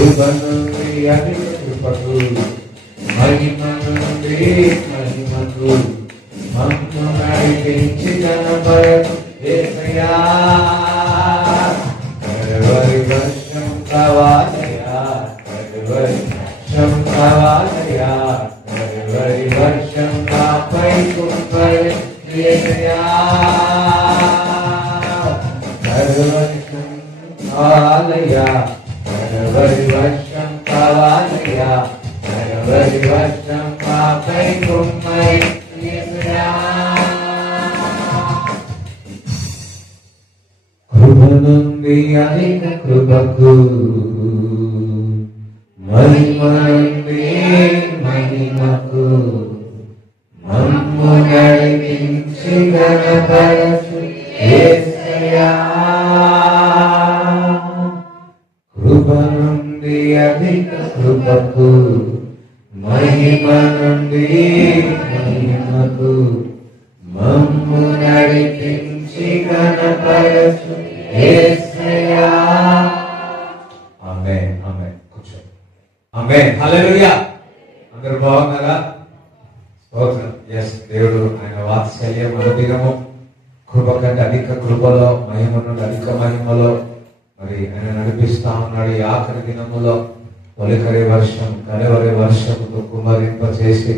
కృప నుండి అధిక కృపకు మహిమ నుండి మహిమకు మమ్ము నడిపించి గణపరచు యేసయ్యా. కరువరి వర్షం కావాలయ్యా, కరువరి వర్షం కావాలయ్యా, కరువరి వర్షం నాపై కురిపించు యేసయ్యా. కరువరి కావాలయ్యా, కరువరి వర్షం కావాలయ్యా, కరువరి వర్షం నాపై కురిపించు యేసయ్యా. కృప నుండి అధిక కృపకు మహిమ నుండి మహిమకు మమ్ము నడిపించి గణపరచు యేసయ్యా. కృప నుండి అధిక కృపకు మహిమ నుండి మహిమకు మమ్ము నడిపించి గణపరచు యేసయ్యా. ఆమేన్ ఆమేన్. కూర్చోండి. ఆమేన్. హల్లెలూయా. అందరూ బాగున్నారా? స్తోత్రం. yes దేవుడు ఆయన వాత్సల్యం అనుదినము కృప కంటే అధిక కృపలో మహిమ నుండి అధిక మహిమలో మరి ఆయన నడిపిస్తా ఉన్నాడు. ఈ ఆఖరి దినములో తొలికరి వర్షం కడవరి వర్షముతో కుమ్మరింప చేసి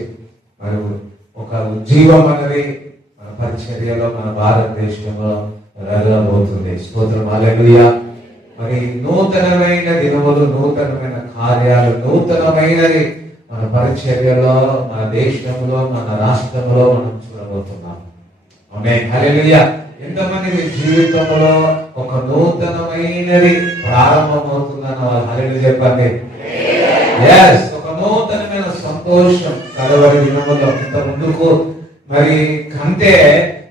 మరి ఒక ఉజ్జీవం అనేది మన పరిచర్యలో మన భారతదేశంలో రగలబోతుంది. స్తోత్రం. హల్లెలూయా. మరి నూతనమైన దినములు, నూతనమైన కార్యాలు, నూతనమైనది మన పరిచర్యలో, మన దేశంలో, మన రాష్ట్రంలో మనం చూడబోతున్నాం. ఆమేన్. హల్లెలూయా. ఎంతమంది మీ జీవితంలో ఒక నూతనమైనది ప్రారంభమవుతుందన్న వాళ్ళు హల్లెలూయా చెప్పండి. yes ఒక నూతనమైన సంతోషం కడవరి దినములో ఇంత ముందుకు మరి కంటే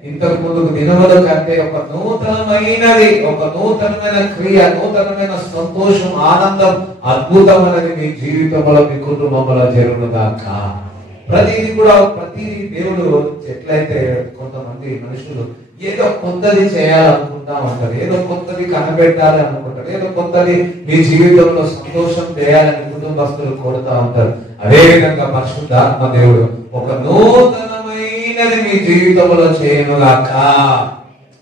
ఇంతకు ముందుకు దినముల కంటే ఒక నూతనమైనది, ఒక నూతనమైన క్రియ, నూతనమైన సంతోషం, ఆనందం, అద్భుతం అనేది మీ జీవితంలో, మీ కుటుంబంలో జరుగునుగాక. ప్రతిది కూడా ప్రతిది దేవుడు ఎట్లయితే కొంతమంది మనుషులు ఏదో కొత్తది చేయాలనుకుంటా ఉంటారు, ఏదో కొత్తది కనబెట్టాలి అనుకుంటారు, ఏదో కొత్తది మీ జీవితంలో సంతోషం చేయాలని కుటుంబస్తులు కోరుతా ఉంటారు. అదే విధంగా పరిశుద్ధాత్మ దేవుడు ఒక నూతనమైనది మీ జీవితంలో చేయనుగాక.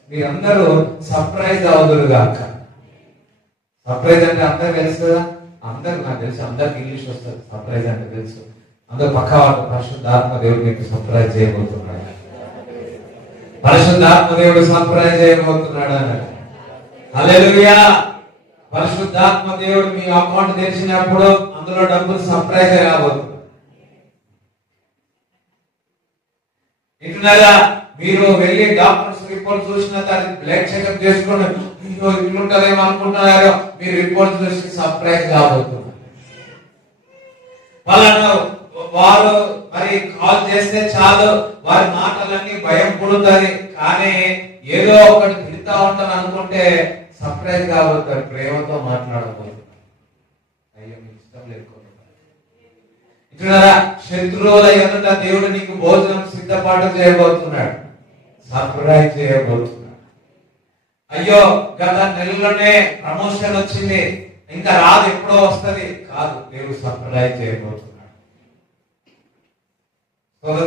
మీరందరూ సర్ప్రైజ్ అవుదురుగాక. సర్ప్రైజ్ అంటే అందరు తెలుసు కదా, అందరు నాకు తెలుసు, అందరికి ఇంగ్లీష్ వస్తుంది. సర్ప్రైజ్ అంటే తెలుసు. అందరు పక్క వాళ్ళు పరిశుద్ధాత్మ దేవుడు మీకు సర్ప్రైజ్ చేయబోతున్నాడు. పరిశుద్ధాత్మ దేవుడు సర్ప్రైజ్ చేయబోతున్నాడు అన్నాడు. హల్లెలూయా. పరిశుద్ధాత్మ దేవుడు మీ అకౌంట్ తెరిచినప్పుడు అందులో డబ్బులు సర్ప్రైజ్ రాబోతుంది. ఇంటున్నారా? మీరు వెళ్ళి డాక్టర్స్ రిపోర్ట్ చూసిన తర్వాత బ్లడ్ చెకప్ చేసుకోండి, ఇట్లుంటదేమో అనుకుంటున్నారో మీరు రిపోర్ట్ చూసి సర్ప్రైజ్ కాబోతున్నారు. వాళ్ళను వారు మరి కాల్ చేస్తే చాలు, వారి మాటలన్నీ భయం పుడుతుంది, కానీ ఏదో ఒకటి తిడతా ఉంటాను అనుకుంటే సర్ప్రైజ్ కాబోతారు, ప్రేమతో మాట్లాడబోతున్నారు. అయ్యో మీకు ఇష్టం లేకపోతున్నారు. ఇట్లా శత్రువుల ఎదుట దేవుడు నీకు భోజనం సిద్ధపాటు చేయబోతున్నాడు, సర్ప్రైజ్ చేయబోతున్నాడు. అయ్యో గత నెలలోనే ప్రమోషన్ వచ్చింది, ఇంకా రాదు, ఎప్పుడో వస్తుంది కాదు, దేవుడు సర్ప్రైజ్ చేయబోతున్నాడు.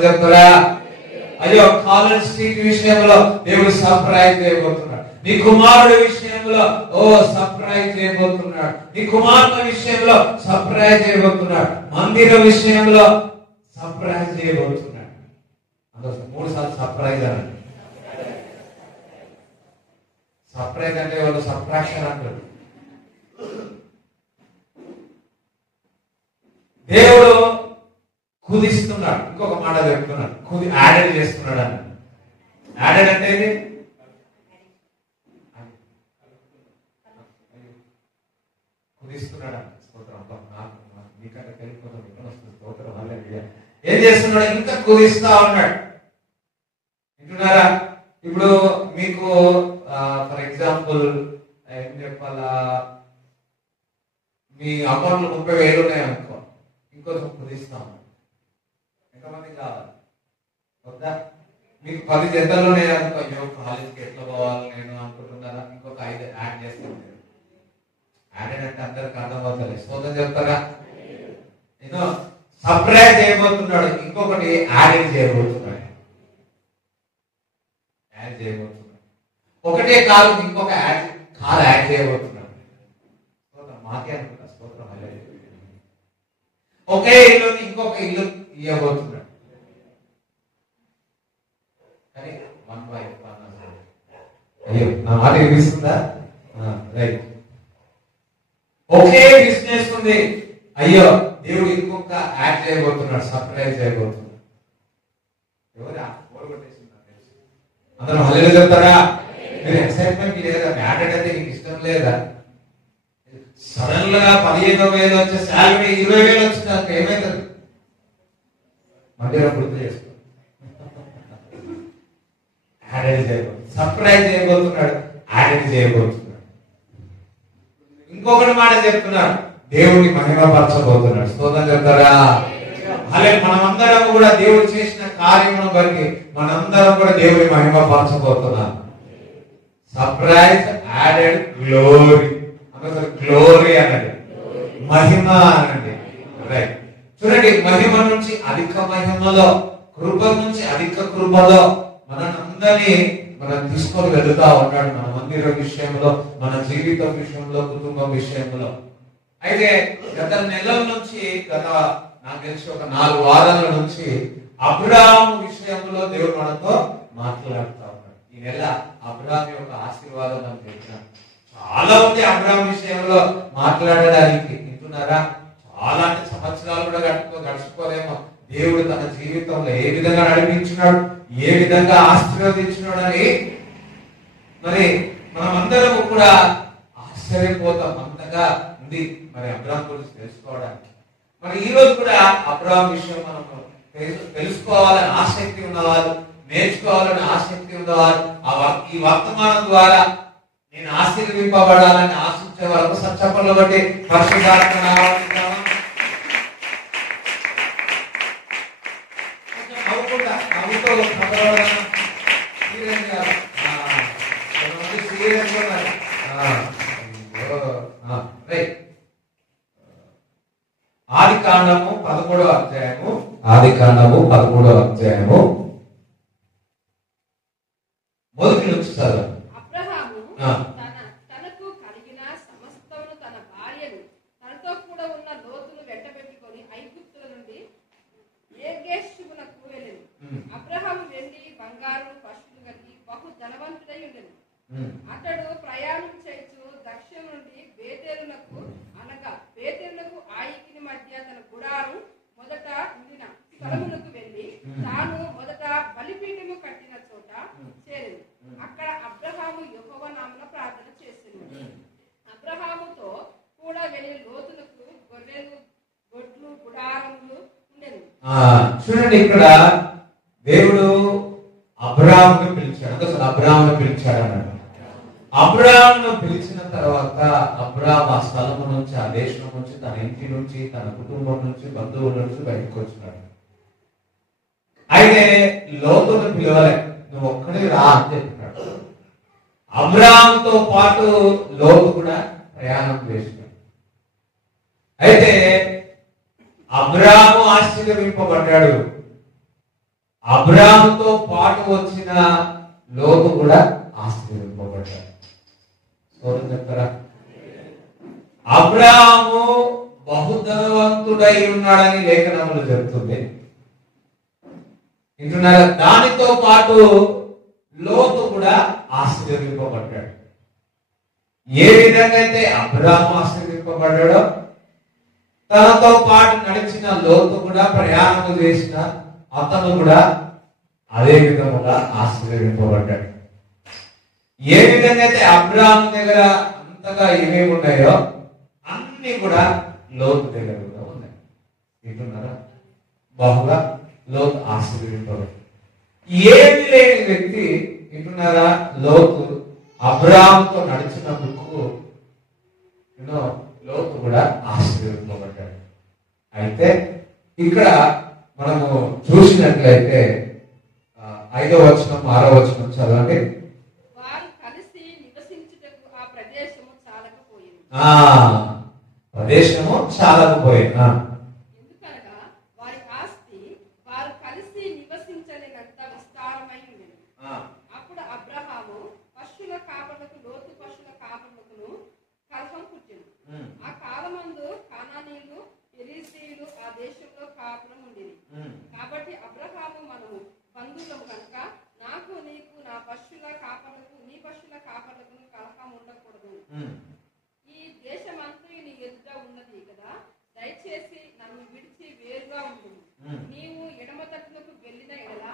చెప్తారా? అయ్యో కాలేజ్ సీట్ విషయంలో దేవుడు సర్ప్రైజ్ చేయబోతున్నాడు. నీ కుమారుడి విషయంలో సర్ప్రైజ్ చేయబోతున్నాడు. నీ కుమార్తె విషయంలో సర్ప్రైజ్ చేయబోతున్నాడు. మందిర విషయంలో సర్ప్రైజ్ చేయబోతున్నాడు. అందులో 3 సార్లు సర్ప్రైజ్ అనండి. సర్ప్రైజ్ అంటే వాళ్ళు సబ్ట్రాక్షన్ అంటారు. దేవుడు కుదిస్తున్నాడు. ఇంకొక మాట చెప్తున్నాడు, యాడెడ్ చేస్తున్నాడు అని. యాడెడ్ అంటే ఇది కుదిస్తున్నాడు. మీకంటే తెలియకపోతే ఏం చేస్తున్నాడు? ఇంకా కుదిస్తా ఉన్నాడు. వింటున్నారా? ఇప్పుడు మీకు ఫర్ ఎగ్జాంపుల్ ఏం చెప్పాలా, మీ అకౌంట్లో 30,000 ఉన్నాయి అనుకో, ఇంకొంచెం కుదిస్తాం. ఎంతమంది కావాలి? వద్దా? మీకు 10 జతలు ఉన్నాయి అనుకో, అయ్యో కాలేజ్కి ఎట్లా పోవాలి నేను అనుకుంటున్నారా, ఇంకొక 5 యాడ్ చేస్తాను. యాడెడ్ అంటే అందరికి అర్థమవుతుంది. స్తోత్రం చెప్తారా? నేను సబ్ట్రాక్ట్ చేయబోతున్నాడు, ఇంకొకటి యాడ్ చేయబోతున్నాడు. యాడ్ చేయబోతున్నాడు, ఒకటే కాదు ఇంకొక కాలు యాడ్ చేయబోతున్నాడు. మాకే అనుకుంటా. స్తోత్రం. ఒకే ఇల్లుని ఇంకొక ఇల్లు ఇవ్వబోతున్నాడు. కానీ వన్ బై వన్. అయ్యో, నా మాట వినిపిస్తుందా? రైట్. ఒకే బిజినెస్ ఉంది, అయ్యో దేవుడు ఇంకొక యాడ్ చేయబోతున్నాడు, సర్ప్రైజ్ చేయబోతున్నాడు. ఎవరు అందరూ హల్లెలూయా చెప్తారా? మీరు ఎక్సైట్మెంట్ లేదా? మ్యాటర్ అయితే మీకు ఇష్టం లేదా? సడన్ గా 15,000 వచ్చే శాలరీ 20,000 వచ్చింది, ఏమైతుంది? మధ్యలో గుర్తు చేసుకో. యాడెడ్ చేయబోతున్నాడు, సర్ప్రైజ్ చేయబోతున్నాడు, యాడెడ్ చేయబోతున్నాడు. ఇంకొకటి మాట చెప్తున్నాడు, దేవుడిని మహిమపరచబోతున్నాడు. స్తోత్రం చెప్తారా? అలాగే మనమందరం కూడా దేవుడు చేసిన కార్యమును బట్టి మనందరం కూడా దేవుని మహిమపరచబోతున్నాం. Surprise, added, glory. గ్లోరీ అనండి, మహిమ అనండి. రైట్. చూడండి, మహిమ నుంచి అధిక మహిమలో, కృప నుంచి అధిక కృపలో మనందరినీ మనం తీసుకొని వెళుతా ఉన్నాడు. మన మందిరం విషయంలో, మన జీవితం విషయంలో, కుటుంబం విషయంలో. అయితే గత నెలల నుంచి, నాకు తెలిసి ఒక 4 వారాల నుంచి అబ్రాహాము విషయంలో దేవుడు మనతో మాట్లాడుతూ ఉన్నాడు. ఈ నెల అబ్రాహాం యొక్క ఆశీర్వాదం మనం తెచ్చాం. చాలా ఉంది అబ్రాహాం విషయంలో మాట్లాడడానికి. వింటున్నారా? చాలా అంటే సంవత్సరాలు కూడా గడిచిపోలేమో. దేవుడు తన జీవితంలో ఏ విధంగా నడిపించినాడు, ఏ విధంగా ఆశీర్వదించినాడు అని మరి మనమందరం కూడా ఆశ్చర్యపోతాం. అంతగా ఉంది మరి అబ్రాహాం గురించి తెలుసుకోవడానికి. మరి ఈ రోజు కూడా అబ్రాహాం విషయం మనం తెలుసుకోవాలని ఆసక్తి ఉన్నవారు, నేర్చుకోవాలని ఆసక్తి ఉన్నవారు, ఈ వర్తమానం ద్వారా నేను ఆశీర్వింపబడాలని ఆశించే వరకు సత్సపల్లో బట్టి పరిశుద్ధాత్మ ఆదికాండము 13వ అధ్యాయము, ఆదికాండము 13వ అధ్యాయము మొదటి నుంచి చదవండి. తనకు కలిగిన సమస్తమును తన భార్యను తనతో కూడా ఉన్న లోతును వెంటబెట్టుకొని ఐగుప్తుల నుండి నెగెషునకు వెళ్ళెను. అబ్రహాము వెండి బంగారు పశువులు కలిగి బహు ధనవంతుడై ఉండెను. అతడు ప్రయాణం చేస్తూ దక్షిణం నుండి బేతేలునకు, అనగా బేతేలునకు ఆయికిని మధ్య తన గుడారం మొదట ఉండిన స్థలమునకు వెళ్ళి తాను మొదట బలిపీఠము కట్టిన చోట చేరింది. అక్కడ అబ్రహాము యెహోవా నామమున ప్రార్థన చేసింది. అబ్రహాముతో కూడా వెళ్ళి లోతులకు గొర్రెలు, గొడ్లు, గుడారములు ఉండెను. చూడండి, ఇక్కడ దేవుడు అబ్రాహామును పిలిచాడు. అసలు అబ్రాహామును పిలిచాడు అన్నాడు. అబ్రాహామును పిలిచిన తర్వాత అబ్రాహాం ఆ స్థలము నుంచి, ఆ దేశం నుంచి, తన ఇంటి నుంచి, తన కుటుంబం నుంచి, బంధువుల నుంచి బయటకు వచ్చినాడు. అయితే లోతును పిలవలే, నువ్వు ఒక్కడే రా అని చెప్పినాడు. అబ్రాహాంతో పాటు లోతు కూడా ప్రయాణం చేసినాడు. అయితే అబ్రాహాము ఆశీర్వదింపబడ్డాడు. అబ్రాహాముతో పాటు వచ్చిన లోతు కూడా ఆశీర్వదింపబడ్డాడు. చెప్తారా? అబ్రాహాము బహుధనవంతుడై ఉన్నాడని లేఖనములు చెప్తుంది. వింటున్నారా? దానితో పాటు లోతు కూడా ఆశీర్వదింపబడ్డాడు. ఏ విధంగా అయితే అబ్రాహాము ఆశీర్వదింపబడ్డాడో, తనతో పాటు నడిచిన లోతు కూడా, ప్రయాణం చేసిన అతను కూడా అదే విధముగా ఆశీర్వదింపబడ్డాడు. ఏ విధంగా అయితే అబ్రాహాము దగ్గర అంతగా ఏమేమి ఉన్నాయో అన్ని కూడా లోతు దగ్గర కూడా ఉన్నాయి. వింటున్నారా? బహుగా లోతు ఆశీర్వదింపబడ్డాడు. ఏమి లేని వ్యక్తి, వింటున్నారా, లోతు అబ్రాహాముతో నడిచినందుకు లోతు కూడా ఆశీర్వదింపబడ్డాడు. అయితే ఇక్కడ మనము చూసినట్లయితే 5వ వచనం 6వ వచనం చదవండి. వారు కలిసి నివసించుటకు ఆ ప్రదేశము చాలకపోయింది. ఆ ప్రదేశము చాలకపోయినా ఎందుకనగా వారి ఆస్తి వారు కలిసి నివసించలేనంత విస్తారమై ఉండేది. అప్పుడు అబ్రహాము పశువుల కాపరులకు లోతు పశువుల కాపరులకును కలహం పుట్టింది. ఆ కాలమందు కానానీయులు పెరిజీయులు ఆ దేశంలో కాపురం ఉండేది. కాబట్టి అబ్రహాము మనము బంధువులము కనుక నాకు నీకు నా పశువుల కాపరులకు నీ పశువుల కాపరులకు కలహం ఉండకూడదు. ఈ దేశమంతా నీ ఎదుట ఉన్నది కదా, దయచేసి నన్ను విడిచి వేరుగా ఉండు. నీవు ఎడమ తట్టునకు వెళ్ళిన ఎడల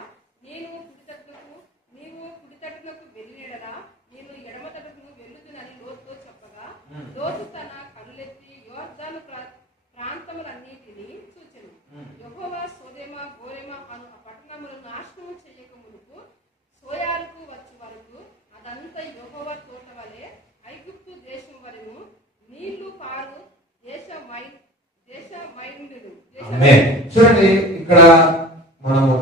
నేను కుడి తట్టునకు, నీవు కుడి తట్టునకు వెళ్ళిన ఎడల నేను ఎడమ తట్టునకు వెళ్ళుదునని లోతుతో చెప్పగా, లోతు తన కళ్ళెత్తి యోర్దాను ప్రాంతములన్నిటినీ చూచెను. యెహోవా సొదొమ గొమొర్రా అను ఆ పట్టణములను నాశనం చేయక మునుపు సోయారుకు వచ్చే వరకు అదంతా యెహోవా తోట వలె ఐగుప్తు దేశం వలెను నీళ్లు పారు దేశమైండును. చూడండి, ఇక్కడ మనము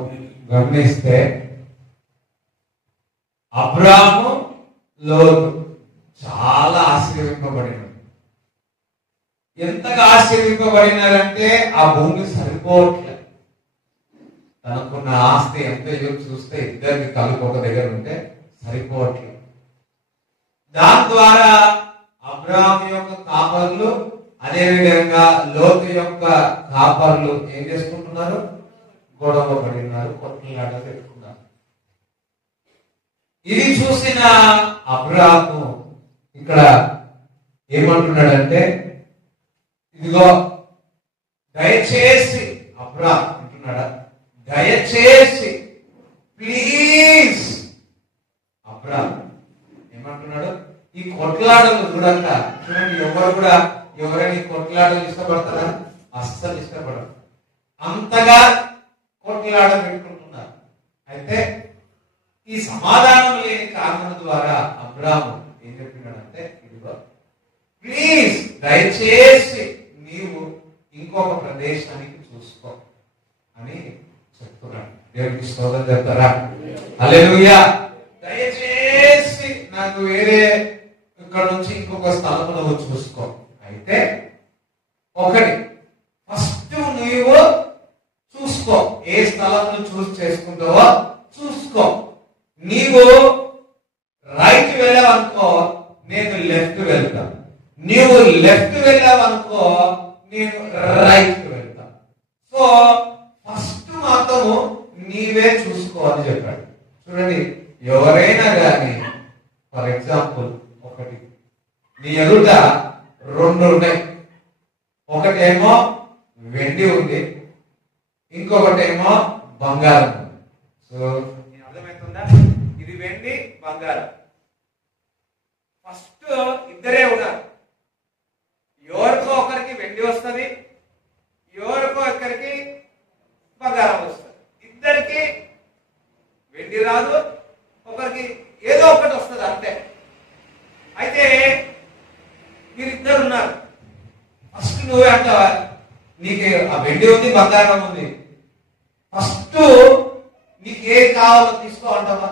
గమనిస్తే అబ్రాము లోతు చాలా ఆశీర్వింపబడినారు. ఎంతగా ఆశీర్వింపబడినారంటే ఆ భూమి సరిపోవట్లేదు. తనకున్న ఆస్తి ఎంత చూస్తే ఇద్దరికి కలిపి ఒక దగ్గర ఉంటే సరిపోవట్లేదు. దాని ద్వారా అబ్రాహాము యొక్క కాపర్లు అదేవిధంగా లోతు యొక్క కాపర్లు ఏం చేసుకుంటున్నారు? గొడవ పడినారు, కొట్లాట పెట్టుకున్నారు. ఇది చూసిన అబ్రాహాము ఇక్కడ ఏమంటున్నాడంటే, ఇదిగో దయచేసి అబ్రాహాము అంటున్నాడా, దయచేసి ప్లీజ్. అబ్రాహాము ఏమంటున్నాడు? ఈ కొట్లాటలు చూడండి, ఎవరు కూడా ఎవరైనా కొట్లాటలు ఇష్టపడతారా? అస్సలు ఇష్టపడరు. అంతగా కొట్లాట పెట్టుకుంటున్నారు. అయితే ఈ సమాధానం లేని కారణం ద్వారా అబ్రాహాము ఏం చెప్పినాడంటే, ఇదిగో ప్లీజ్ దయచేసి నీవు ఇంకొక ప్రదేశానికి చూసుకో అని చెప్తున్నాడు. దేవుడికి స్తోత్రం చెప్తారా? హల్లెలూయా. దయచేసి నాకు వేరే ఇక్కడ నుంచి ఇంకొక స్థలం నువ్వు చూసుకో. అయితే ఒకటి ఫస్ట్ నువ్వు చూసుకో, ఏ స్థలం నువ్వు చూస్ చేసుకుంటావో చూసుకో. నీవు రైట్ వెళ్ళావనుకో, నేను లెఫ్ట్ వెళ్తా. నీవు లెఫ్ట్ వెళ్ళావనుకో, నేను రైట్ వెళ్తా. సో ఫస్ట్ మాత్రము నీవే చూసుకో అని చెప్పాడు. చూడండి, ఎవరైనా కానీ ఫర్ ఎగ్జాంపుల్ ఒకటి నీ ఎదుట రెండు ఉన్నాయి. ఒకటేమో వెండి ఉంది, ఇంకొకటేమో బంగారం ఉంది. సో అర్థమవుతుందా? ఇది వెండి బంగారం. ఫస్ట్ ఇద్దరే ఉన్నారు. ఎవరికో ఒకరికి వెండి వస్తుంది, ఎవరికో ఒకరికి బంగారం వస్తుంది. ఇద్దరికి వెండి రాదు, ఒకరికి ఏదో ఒకటి వస్తుంది అంతే. అయితే మీరిద్దరు ఉన్నారు. ఫస్ట్ నువ్వే అంటావా, నీకు ఆ వెండి ఉంది బంగారం ఉంది, ఫస్ట్ నీకు ఏది కావాలో తీసుకో అంటావా?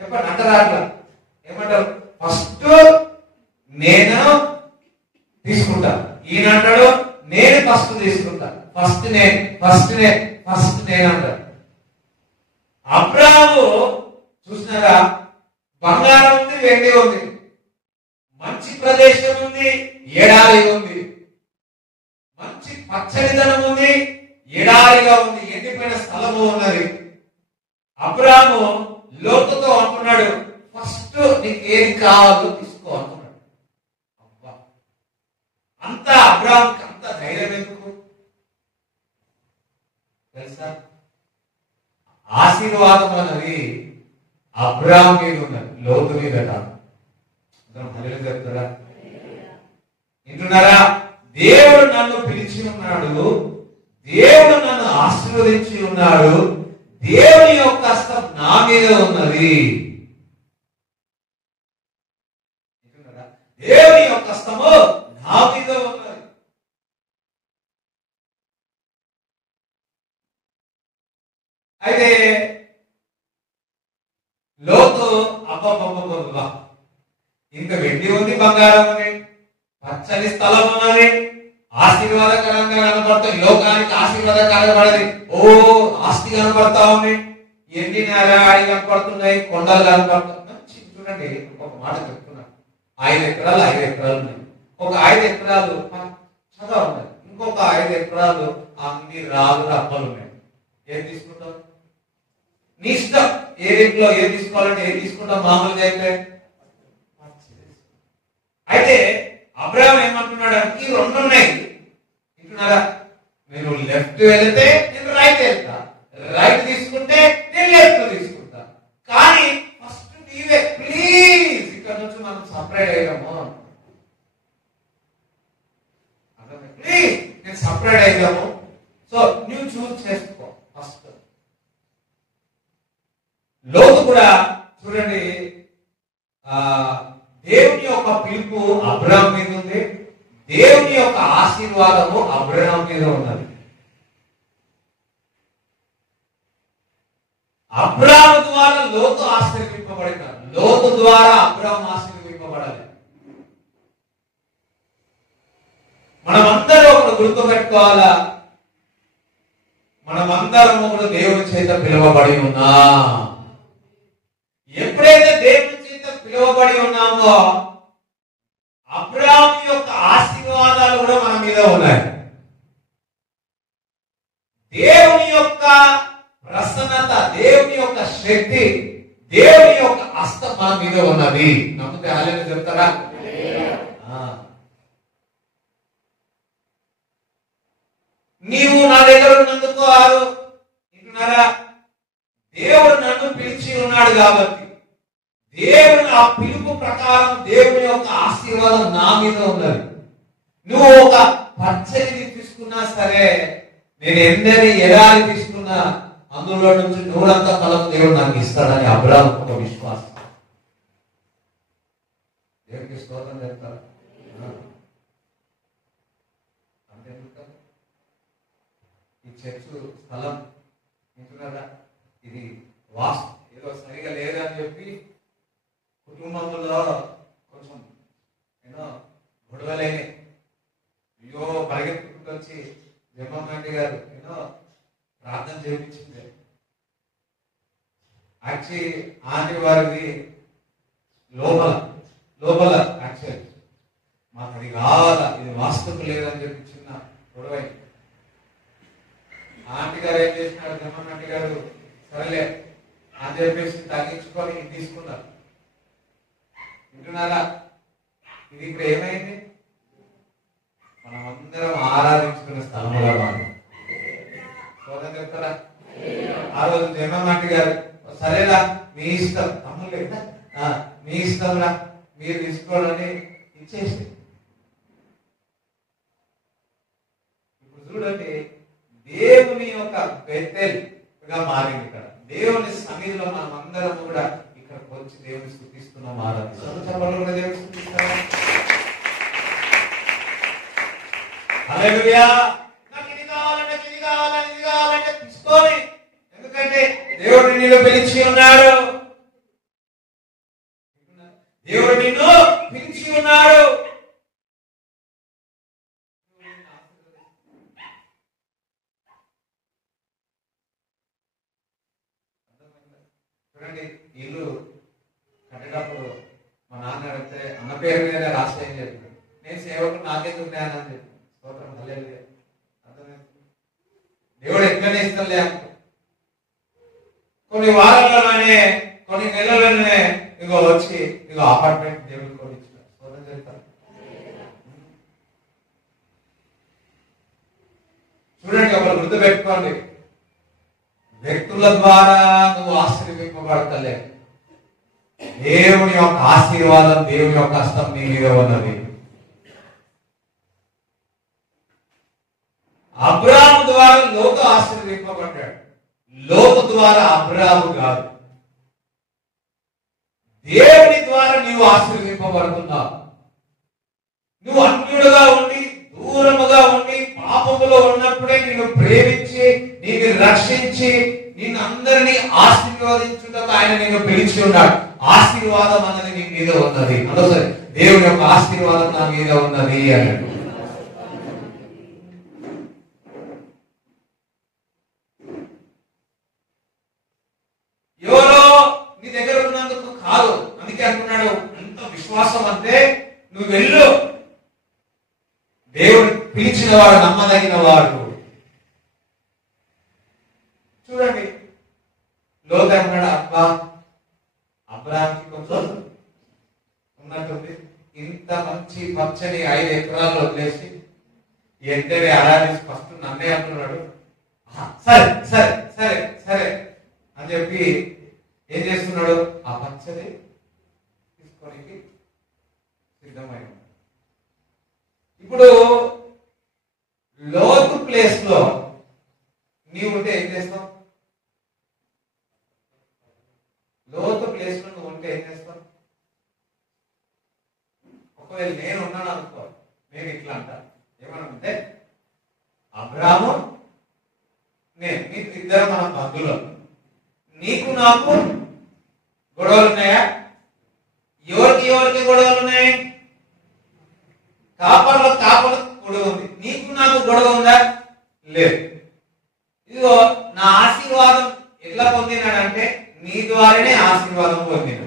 చెప్పండి, అంటారా? అట్లా ఏమంటారు? ఫస్ట్ నేను తీసుకుంటా. ఈయన అంటాడు నేను ఫస్ట్ తీసుకుంటా. ఫస్ట్ నేను అంటాడు. అబ్రాహాము చూసినారా, బంగారం ఉంది, వెండి ఉంది, మంచి ప్రదేశం ఉంది, ఎడారి ఉంది, మంచి పచ్చనిదనం ఉంది, ఎడారిగా ఉంది, ఎండిపోయిన స్థలము ఉన్నది. అబ్రాహాము లోతుతో అంటున్నాడు, ఫస్ట్ నీకు ఏది కావాలో తీసుకో అంటున్నాడు. అబ్బా, అంత అబ్రాహాంకి అంత ధైర్యం ఎందుకు తెలుసా? ఆశీర్వాదం అన్నది అబ్రాహాం మీద ఉన్నది, లోతు మీద కాదు. చెప్తారా? వింటున్నారా? దేవుడు నన్ను పిలిచి ఉన్నాడు, దేవుడు నన్ను ఆశీర్వదించి ఉన్నాడు, దేవుని యొక్క హస్తం నా మీద ఉన్నది. దేవుని యొక్క హస్తము నా మీద ఉన్నది. అయితే లోతు అబ్బబ్బబ్బబ్బా, ఇంకా వెండి ఉంది, బంగారం ఉంది, పచ్చని స్థలం ఉన్నది, ఆశీర్వాదకరంగా కనబడతాయి, లోకానికి ఆశీర్వాదకరపడది. ఓ ఆస్తి కనబడతా ఉంది, ఎన్ని నేరాడి కనపడుతున్నాయి, కొండలు కనపడుతున్నాయి. చూడండి, ఒక మాట చెప్తున్నాను, 5 ఎకరాలు 5 ఎకరాలు ఉన్నాయి. ఒక 5 ఎకరాలు పచ్చగా ఉన్నాయి, ఇంకొక 5 ఎకరాలు అన్ని రాళ్ళు రప్పలు ఉన్నాయి. ఏం తీసుకుంటావు? నీ ఇష్టం. ఏ రేట్లో ఏం తీసుకోవాలంటే ఏం తీసుకుంటాం మామూలుగా అయితే. అయితే అబ్రహాం ఏమంటున్నాడు అంటే, ఈ 2 ఉన్నాయి వింటున్నారా, నేను లెఫ్ట్ వెళితే నేను రైట్ వెళ్తా, రైట్ తీసుకుంటే నేను లెఫ్ట్ తీసుకుంటా, కానీ ఫస్ట్ నీవే ప్లీజ్, ఇక్కడ నుంచి మనం సపరేట్ అయ్యాము, ప్లీజ్ నేను సపరేట్ అయ్యాము, సో నువ్వు చూస్ చేసుకో ఫస్ట్. లోతు కూడా చూడండి, దేవుని యొక్క పిలుపు అబ్రహాం మీద ఉంది, దేవుని యొక్క ఆశీర్వాదము అబ్రహాం మీద ఉన్నది. అబ్రహాం ద్వారా లోతు ఆశీర్వింపబడిన, లోతు ద్వారా అబ్రహాం ఆశీర్వింపబడాలి. మనమందరం ఒకటి గుర్తుపెట్టుకోవాలా, మనమందరం ఒకటి దేవుని చేత పిలువబడి ఉన్నా. ఎప్పుడైతే దేవుని చేత పిలువబడి ఉన్నామో అబ్రహాం యొక్క ఆశీర్వాదాలు కూడా మన మీద ఉన్నాయి. దేవుని యొక్క ప్రసన్నత, దేవుని యొక్క శక్తి, దేవుని యొక్క హస్తం మన మీద ఉన్నది. నమ్మితే హల్లెలూయా చెప్తారా? నీవు నా దగ్గర ఉన్నందుకు వింటున్నారా, దేవుడు నన్ను పిలిచి ఉన్నాడు కాబట్టి, దేవుని ఆ పిలుపు ప్రకారం దేవుని యొక్క ఆశీర్వాదం నా మీద ఉన్నది. నువ్వు ఒక పచ్చని తీసుకున్నా సరే, నేను ఎందరి ఎడారి తీసుకున్నా అందులో నుంచి నూరంత ఫలం దేవుడు నాకు ఇస్తాడని అబ్రహాం ఒక విశ్వాసం. దేవునికి స్తోత్రం చెప్తారు. ఈ చర్చ్ స్థలం వింటున్నారా, ఇది వాస్తు ఏదో సరిగా లేదని చెప్పి కుటుంబంలో కొంచెం గొడవలేని, అయ్యో పరిగెత్తుకుంటూ వచ్చి జమ్మమ్మంటి గారు ప్రార్థన చేయించింది. యాక్చువల్లీ ఆంటీ వారిది లోపల యాక్చువల్లీ మాకు అది కావాలా, ఇది వాస్తుకు లేదని చెప్పి చిన్న గొడవ. ఆంటీ గారు ఏం చేసినారు, జమ్మమ్మంటి గారు సరేలే అని చెప్పేసి తగ్గించుకొని తీసుకున్నారు. వింటున్నారా, ఇది ఇప్పుడు ఏమైంది, మనమందరం ఆరాధించుకునే స్థలంలో వాళ్ళు సోదరు చెప్తారా. ఆ రోజు జమ్మమ్మంటి గారు సరేరా మీ ఇష్టం, తమ్ముళ్ళు మీ ఇష్టం రా, మీరు తీసుకోవాలని ఇచ్చేసి. ఇప్పుడు చూడండి, దేవుని యొక్క బెతెల్గా మారింది. ఇక్కడ దేవుని సన్నిధిలో మనం అందరం కూడా ఇక్కడికి వచ్చి దేవుని స్తుతిస్తున్నాం, ఆరాధిస్తున్నాం. చెప్పండి కూడా దేవుని స్తుతిస్తారా? హల్లెలూయా. నాకు ఇది కావాలంటే ఇది కావాలని ఇది కావాలంటే తీసుకోని, ఎందుకంటే దేవుడు నిన్ను పిలిచి ఉన్నాడు, దేవుడు నిన్ను పిలిచి ఉన్నాడు. చూడండి, ఇల్లు కట్టేటప్పుడు మా నాన్న అడిగితే అన్న పేరు మీద రాసేయని చెప్పి, నేను సేవకుడు నాకెందుకు జ్ఞానం అని చెప్పి. స్తోత్రం, హల్లెలూయా. దేవుడు ఎట్లనే ఇస్తలే. కొన్ని వారాల్లోనే కొన్ని నెలల్లోనే ఇగో వచ్చి ఇగో అపార్ట్మెంట్ దేవుడు కొని ఇచ్చారు. స్తోత్రం చెప్తారు. చూడండి, ఒకరు గుర్తు పెట్టుకోండి, వ్యక్తుల ద్వారా నువ్వు ఆశీర్వింపబడతలే, దేవుని యొక్క ఆశీర్వాదం, దేవుని యొక్క హస్తం నీ మీద ఉన్నది. అబ్రహాము ద్వారా లోతు ఆశీర్వింపబడ్డాడు, లోతు ద్వారా అబ్రహాము కాదు. దేవుని ద్వారా నీవు ఆశీర్వింపబడుతున్నావు. నువ్వు అన్యుడుగా ఉండి, దూరముగా ఉండి, పాపములో ఉన్నప్పుడే నిన్ను ప్రేమించి, నిన్ను రక్షించి, నిన్ను అందరినీ ఆశీర్వదించుటకు ఆయన నిన్ను పిలిచి ఉన్నాడు. ఆశీర్వాదం అన్నది నీ మీద ఉన్నది. అందులో దేవుని యొక్క ఆశీర్వాదం నా మీద ఉన్నది అన్నాడు. ఎవరో నీ దగ్గర ఉన్నందుకు కాదు. అందుకే అంటున్నాడు, అంత విశ్వాసం అంటే నువ్వు వెళ్ళు, దేవుడు పిలిచిన వాడు నమ్మదగిన వాడు. చూడండి, లోతు అన్నాడు, అబ్బా అబ్రాహాంకి కొంచెం ఉన్నట్టుంది, ఇంత మంచి పచ్చని 5 ఎకరాలు వదిలేసి ఎంతనే ఆరాధించి ఫస్ట్ నన్నే అంటున్నాడు. సరే సరే సరే సరే అని చెప్పి ఏం చేస్తున్నాడు, ఆ పచ్చని తీసుకోనికి సిద్ధమైన. ఇప్పుడు లోతు ప్లేస్ లో నీవు ఉంటే ఏం చేస్తావు? లోతు ప్లేస్ లో నువ్వు ఉంటే ఏం చేస్తావు? ఒకవేళ నేను ఉన్నాను అనుకో, నేను ఇట్లా అంటా, ఏమనుకుంటే అబ్రాము నేను నీకు ఇద్దరు మన బంధువులు, నీకు నాకు గొడవలు ఉన్నాయా? ఎవరికి గొడవలు ఉన్నాయి? కాపర్లో గొడవ ఉంది. నీకు నాకు గొడవ ఉందా? లేదు. ఇదిగో నా ఆశీర్వాదం ఎట్లా పొందినాడంటే నీ ద్వారానే ఆశీర్వాదం పొందినాడు.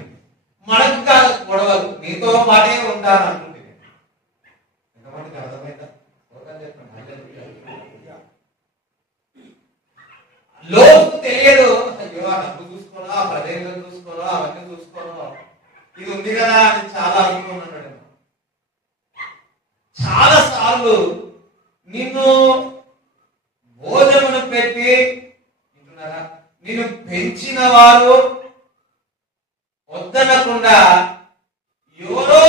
మనకు కాదు గొడవలు, నీతో పాటే ఉంటాను అంటుంది. ఎంతమందికి అర్థమైందా? లోతుకు తెలియదు, అయ్యో ఆ డబ్బు చూసుకోనో, ఆ ప్రదేశం చూసుకోనో, అవన్నీ చూసుకోనో, ఇది ఉంది కదా అని చాలా అనుకున్నాడు. చాలా సార్లు నిన్ను భోజనం పెట్టి వింటున్నారా, నిన్ను పెంచిన వారు వద్దనకుండా ఎవరో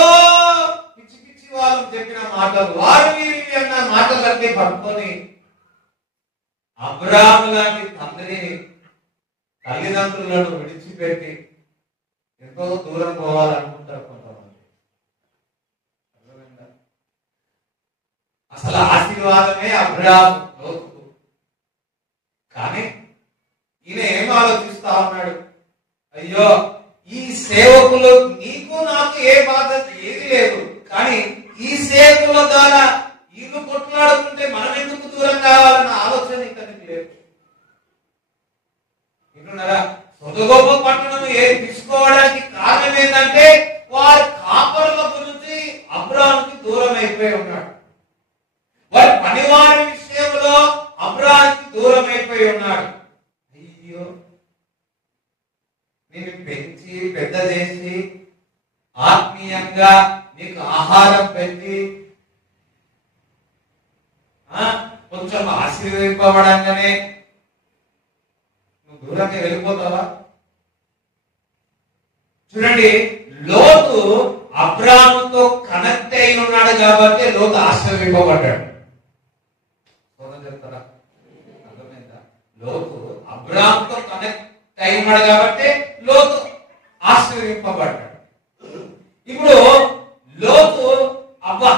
పిచ్చి పిచ్చి వాళ్ళు చెప్పిన మాటలు, వారు వీరి అన్న మాటలన్నీ పట్టుకొని అబ్రాహాము లాంటి తండ్రిని తల్లిదండ్రులను విడిచిపెట్టి ఎంతో దూరం పోవాలనుకుంటారు కొంతమంది. అసలు ఆశీర్వాదమే అబ్రాహాము లోతుకు. కానీ ఈయన ఏం ఆలోచిస్తా ఉన్నాడు, అయ్యో ఈ సేవకులు నీకు నాకు ఏ బాధ్యత ఏది లేదు, కానీ ఈ సేవకుల ద్వారా వీళ్ళు కొట్లాడుకుంటే మనం ఎందుకు దూరం కావాలన్న ఆలోచన ఇతనికి లేదు. వింటున్నారా? సొదొగొప్ప పట్టణం ఏది తీసుకోవడానికి కారణం ఏంటంటే వారి కాపరుల గురించి అబ్రాహాముకి దూరం అయిపోయి ఉన్నాడు. వారి పనివారి విషయంలో అబ్రాహాముకి దూరం అయిపోయి ఉన్నాడు. అయ్యో, నేను పెంచి పెద్ద చేసి ఆత్మీయంగా నీకు ఆహారం పెట్టి కొంచెం ఆశీర్వదింపబడంగానే నువ్వు దూరంగా వెళ్ళిపోతావా? చూడండి, లోతు అబ్రాహాముతో కనెక్ట్ అయి ఉన్నాడు కాబట్టి లోతు ఆశీర్వదింపబడ్డాడు. చెప్తారా? అర్థమైందా? లోతు అబ్రాహాముతో కనెక్ట్ అయి ఉన్నాడు కాబట్టి లోతు ఆశీర్వదింపబడ్డాడు. ఇప్పుడు లోతు అబ్బా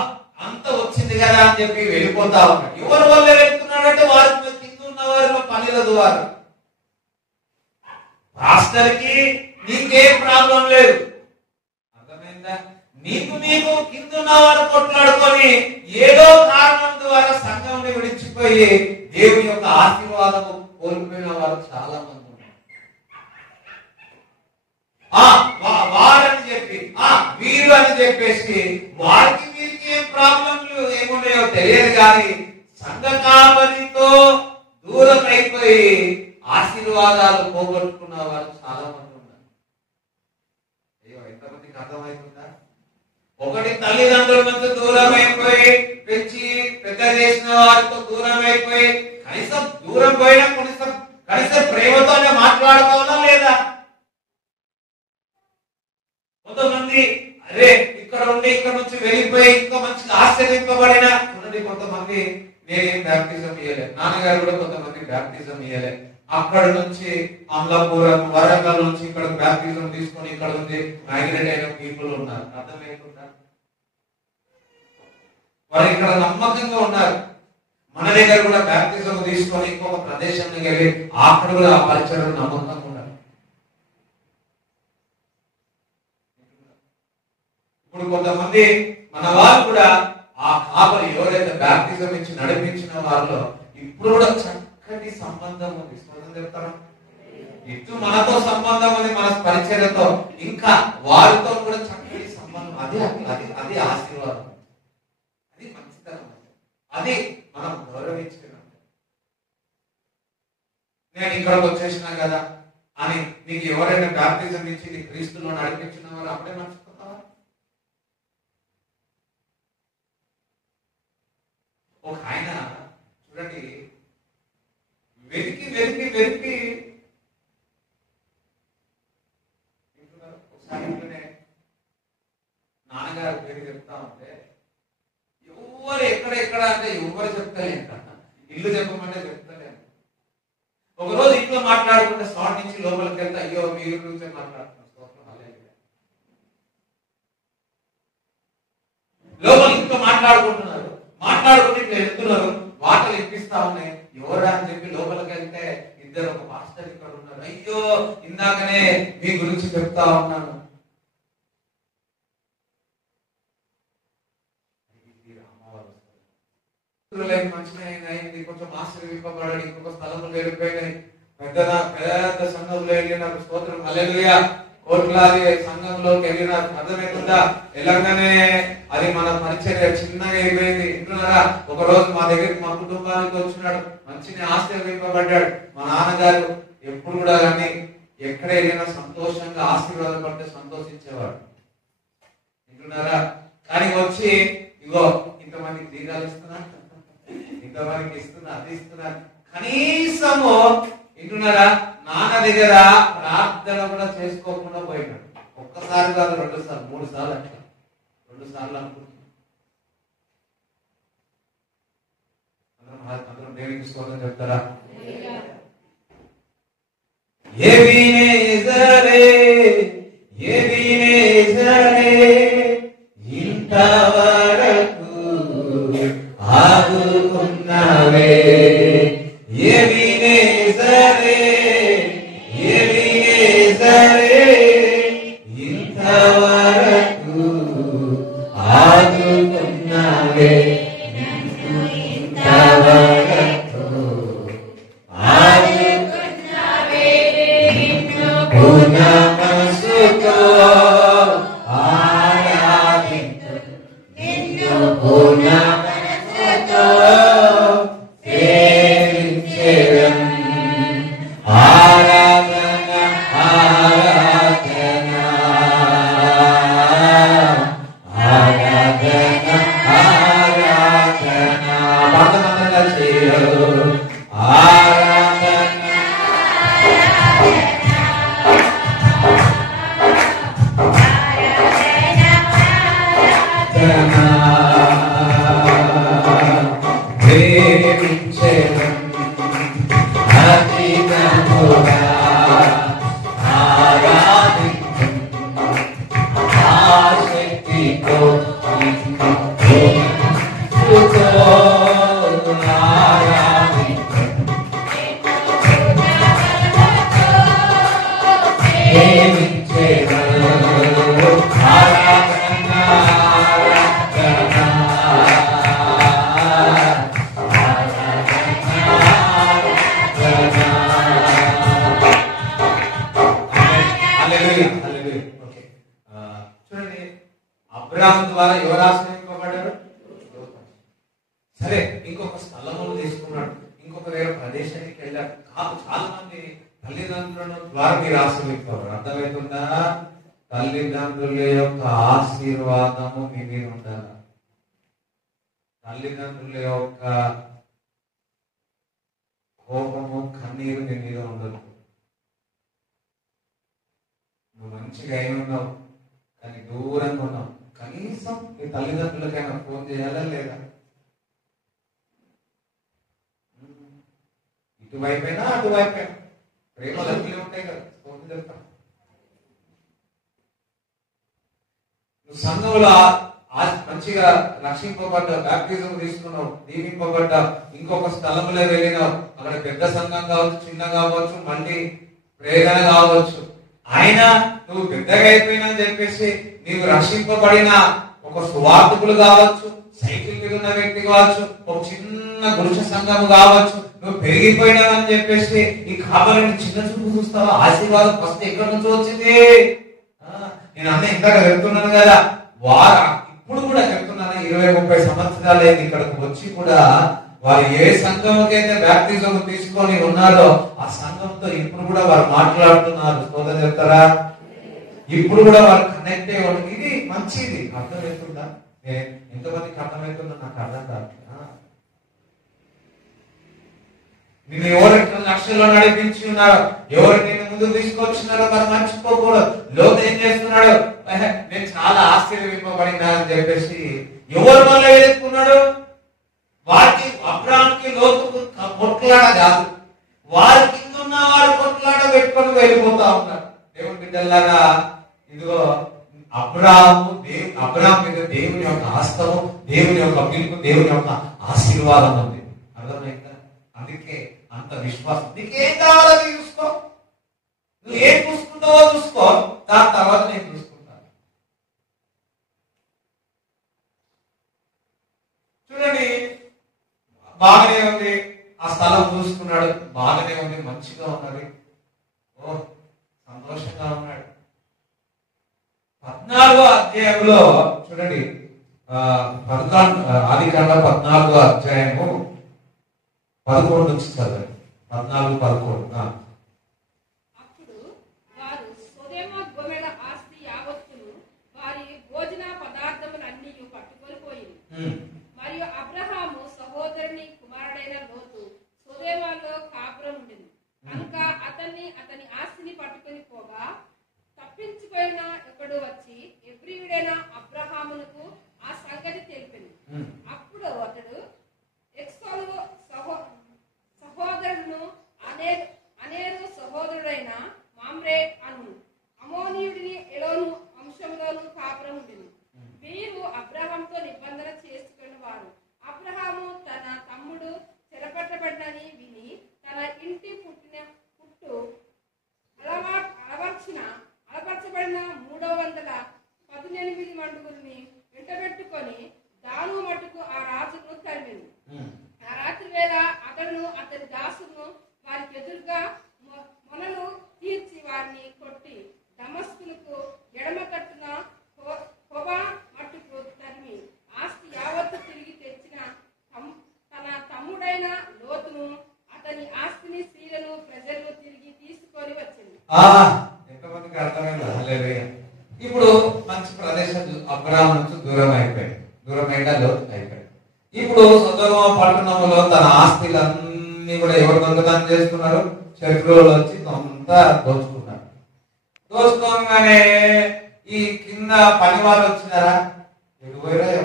అంత వచ్చింది కదా అని చెప్పి వెళ్ళిపోతా ఉన్నాడు. ఎవరి వల్ల వెళ్తున్నాడంటే వారి కింద ఉన్న వారిలో పనుల ద్వారా. పాస్టర్ కి నీకేం ప్రాబ్లం లేదు, అర్థమైందా? నీకు కింద ఉన్న వారు కొట్లాడుకొని ఏదో కారణం ద్వారా సంఘంని విడిచిపోయి దేవుని యొక్క ఆశీర్వాదము కోల్పోయిన వారు చాలా మంది ఉన్నారు. వారని చెప్పి వీరు అని చెప్పేసి వారికి వీరికి ఏం ప్రాబ్లంలు ఏమున్నాయో తెలియదు, కానీ సంఘ కాపరితో దూరం అయిపోయి ఆశీర్వాదాలు పోగొట్టుకున్న వారు చాలా మంది ఉన్నారు. అయ్యో, ఎంతమందికి అర్థమవుతుందా? ఒకటి తల్లిదండ్రుల నుంచి దూరం అయిపోయి, పెంచి పెద్ద చేసిన వారితో దూరం అయిపోయి, కనీసం దూరం పోయినా కనీసం ప్రేమతోనే మాట్లాడుకోవాలా లేదా? కొంతమంది అరే ఇక్కడ ఉండి ఇక్కడ నుంచి వెళ్ళిపోయి ఇంకా మంచిగా ఆశ్చర్యింపబడిన చూడండి. కొంతమంది నేనేం బ్యాప్టిజం ఇయ్యలేదు, నాన్నగారు కూడా కొంతమంది బ్యాప్టిజం ఇయ్యలేదు. అక్కడ నుంచి అమలాపురం, వరంగల్ నుంచి ఇక్కడ బ్యాప్టిజం తీసుకొని ఇక్కడ ఉంది మైగ్రేట్ అయిన పీపుల్ ఉన్నారు. అర్థమవుతుందా? వారు ఇక్కడ నమ్మకంగా ఉన్నారు. మన దగ్గర కూడా బ్యాప్టిజం తీసుకొని ఇంకొక ప్రదేశానికి వెళ్ళి అక్కడ కూడా ఆ పరిచయం నమ్మకంగా ఉన్నారు. ఇప్పుడు కొంతమంది మన వాళ్ళు కూడా ఆ కాపరి ఎవరైతే బ్యాప్టిజం ఇచ్చి నడిపించిన వారిలో ఇప్పుడు కూడా చక్కటి సంబంధం ఉంది. స్తోత్రం చెప్తారా? ఇటు మనతో సంబంధం ఉంది, మన పరిచర్యతో, ఇంకా వారితో కూడా చక్కటి సంబంధం. అది అది అది ఆశీర్వాదం, అది మంచితనం, అది మనం గౌరవించడం. నేను ఇక్కడికి వచ్చేసినా కదా అని నీకు ఎవరైనా బ్యాప్టిజం ఇచ్చి నీ క్రీస్తులో నడిపించిన వారు అప్పుడే మర్చిపోతావా? ఒక ఆయన చూడండి, వెతికి వెతికి వెతికి ఒకసారి ఇంట్లోనే నాన్నగారు పేరు చెప్తా ఉంటే ఎవరు ఎక్కడ అంటే ఎవరు చెప్తలేంట, ఇల్లు చెప్పమంటే చెప్తలేంట. ఒకరోజు ఇంట్లో మాట్లాడుకుంటే స్పాట్ నుంచి లోపలికి వెళ్తే అయ్యో మీరు గురించే మాట్లాడుతున్నారు, లోపల ఇంట్లో మాట్లాడుకుంటున్నారు, మాట్లాడుకుంటే ఇట్లా వెళ్తున్నారు, వాటలు ఇప్పిస్తా ఉన్నాయి. ఎవరా అని చెప్పి లోపలికి వెళ్తే ఇద్దరు, ఒక మాస్టర్ ఇక్కడ ఉన్నారు. అయ్యో ఇందాకనే మీ గురించి చెప్తా ఉన్నాను. మంచిగా అయింది, కొంచెం ఆశీర్వింపబడాడు, ఇంకొక స్థలంలో వెళ్ళిపోయినాయి, పెద్ద పెద్ద సంఘంలో వెళ్ళినారు. స్తోత్రం హల్లెలూయా. కోట్లాది సంఘంలోకి వెళ్ళినారు. అర్థమవుతుందా? ఎలాగనే అది మన పరిచర్య చిన్నగా అయిపోయింది. ఇంటున్నారా? ఒక రోజు మా దగ్గరికి మా కుటుంబానికి వచ్చినాడు, మంచిగా ఆశీర్వింపబడ్డాడు. మా నాన్నగారు ఎప్పుడు కూడా కానీ ఎక్కడ వెళ్ళినా సంతోషంగా ఆశీర్వాదపడితే సంతోషించేవాడు. ఇంటున్నారా? కానీ వచ్చి ఇగో ఇంతమందికి దీగాలు ఇస్తున్నా, ఇంతమందికి ఇస్తున్నా, అది ఇస్తున్నా, కనీసము ఇంటున్నారా నాన్న దగ్గర ప్రార్థన కూడా చేసుకోకుండా పోయినాడు. ఒక్కసారి కాదు, 2 సార్లు 3 సార్లు, అట్లా 2 సార్లు అనుకుంటున్నాను. అందరం దేవునికి స్తోత్రం చెప్తారా? ఇంతవరకు ఆదుకున్నావే, ఇంతవరకు ఆదుకున్నావే, ఇంతవరకు ఆదుకున్నావే, పూర్ణ మనసుతో ఆరాధించు నిన్ను, పూర్ణ మనసుతో సేవించెదం. ఆరాధన ఆరాధన ఆరాధన ఆరాధన పాఠమంతా చేయు. ఆరాధన ప్రేమించెదం అధికముగా, ఆరాధించు ఆసక్తితో, చూడండి, అబ్రాహాము ద్వారా ఎవరు ఆశ్రయింపబడ్డారు? సరే, ఇంకొక స్థలములు తీసుకున్నాడు, ఇంకొక వేరే ప్రదేశానికి వెళ్ళాడు. చాలా మంది తల్లిదండ్రుల ద్వారా మీరు ఆశ్రయింపబడ్డారు. అర్థమవుతుందా? తల్లిదండ్రుల యొక్క ఆశీర్వాదము మీ మీద ఉండాలి. తల్లిదండ్రుల యొక్క కోపము, కన్నీరు మీ మీద ఉండదు. నువ్వు మంచిగా అయి ఉన్నావు, కానీ దూరంగా ఉన్నావు. కనీసం నీ తల్లిదండ్రులకైనా ఫోన్ చేయాలా లేదా? ఇటువైపైనా అటువైపైనా ప్రేమ లగ్గులే ఉంటాయి కదా. ఫోన్ చెప్తా, నువ్వు సంఘంలో మంచిగా రక్షింపబడ్డావు, బ్యాప్టిజం తీసుకున్నావు, దీవింపబడ్డావు, ఇంకొక స్థలంలో వెళ్ళినావు. అక్కడ పెద్ద సంఘం కావచ్చు, చిన్న కావచ్చు, మళ్ళీ ప్రేరణ కావచ్చు. ఆయన నువ్వు పెద్దగా అయిపోయినా అని చెప్పేసి నీవు రక్షింపబడిన ఒక సువార్థకులు కావచ్చు, సైకిల్ మీద ఉన్న వ్యక్తి కావచ్చు, ఒక చిన్న పురుష సంఘం కావచ్చు, నువ్వు పెరిగిపోయినావని చెప్పేసి ఈ కాపరిని చిన్న చూపు చూస్తావా? ఆశీర్వాదం ఫస్ట్ ఎక్కడి నుంచి వచ్చింది? నేను అన్న ఇంతగా చెప్తున్నాను కదా, వారు ఇప్పుడు కూడా చెప్తున్నాను, 20-30 సంవత్సరాలు అయింది ఇక్కడికి వచ్చి కూడా వారు ఏ సంఘంకైతే బ్యాప్టిజం తీసుకొని ఉన్నారో ఆ సంఘంతో ఇప్పుడు కూడా వారు మాట్లాడుతున్నారు. స్తోత్రం చెప్తారా? ఇప్పుడు కూడా వారు కనెక్ట్ అయ్యి ఉన్నారు. ఇది మంచిది. అర్థమవుతుందా? ఎంతమందికి అర్థమవుతుందో నాకు అర్థం కాదు. నిన్ను ఎవరు ఎట్లా లక్ష్యంలో నడిపించి ఉన్నారో, ఎవరు నేను ముందుకు తీసుకొచ్చినారో మరి మర్చిపోకూడదు. లోతు ఏం చేస్తున్నాడు? నేను చాలా ఆశ్చర్యపడినా అని చెప్పేసి ఎవరు వల్ల ఎదుర్కొన్నాడు? వారికి అబ్రాహాంకి లోతుకు కొట్లాడ కాదు, వారి కింద ఉన్న వారు కొట్లాడ పెట్టుకొని వెళ్ళిపోతా ఉన్నారు. దేవుని బిడ్డలారా, ఇదిగో అబ్రాహాం మీద దేవుని యొక్క హస్తము, దేవుని యొక్క పిలుపు, దేవుని యొక్క ఆశీర్వాదం ఉంది. అర్థమైందా? అందుకే అంత విశ్వాసం. నీకేం కావాలో చూసుకో, నువ్వు ఏం చూసుకుంటావో చూసుకో, దాని తర్వాత నేను చూసుకుంటాను. చూడండి, బాగానే ఉంది, ఆ స్థలం చూసుకున్నాడు, బాగానే ఉంది, మంచిగా ఉన్నది, ఓ సంతోషంగా ఉన్నాడు. 14వ అధ్యాయంలో చూడండి, ఆదికాండం 14వ అధ్యాయము 11 నుంచి చదవండి. 14-11. అప్పుడు వారు సొదొమ గొమొర ఆస్తి యావత్తును వారి భోజన పదార్థములన్నీ పట్టుకొని పోయింది. మరియు అబ్రహాము సహోదరుని కుమారుడైన లోతు సొదొమలో కాపురం ఉండేది కనుక అతని ఆస్తిని పట్టుకొని పోగా తప్పించిపోయిన ఒకడు వచ్చి ఎబ్రీయుడైన అబ్రహామునకు ఆ సంగతి తెలిపింది. అప్పుడు అతడు ఎక్సోలు సహోదరుడును అనేరు సహోదరుడైన మామ్రే అను అమోనీయుడిని ఎలోను వంశంలోను కాపురం ఉండేది. వీరు అబ్రహాంతో నిబంధన చేసుకున్న వారు. అబ్రహాము తన తమ్ముడు చెరపట్టబడినని విని తన ఇంటి పుట్టు అలవర్చబడిన 318 మండుగురిని వెంటబెట్టుకొని దాను మట్టుకు ఆ రాజును తరిమింది. ఆ రాత్రి వేళ అతను అతని దాసును వారికి ఎదురుగా మొనలు తీర్చి వారిని కొట్టి దమస్కులకు ఎడమ తట్టున హోబా మట్టుకు తరిమి ఆస్తి యావత్తు తిరిగి తెచ్చిన తన తమ్ముడైన లోతును అతని ఆస్తిని స్త్రీలను ప్రజలను తిరిగి తీసుకొని వచ్చింది. ఎంతమందికి అర్థమైందా? హల్లెలూయా. ఇప్పుడు మంచి ప్రదేశం అబ్రహాము నుంచి దూరం అయినా లోతు అయిపోయాడు. ఇప్పుడు సొదొమ పట్టణంలో తన ఆస్తిలన్నీ కూడా ఎవరు దొంగతనం చేస్తున్నారు? శత్రువులు వచ్చి అంతా దోచుకున్నారు. దోచుకోగానే ఈ కింద పనివారు వచ్చినారా? ఎటు పోయారో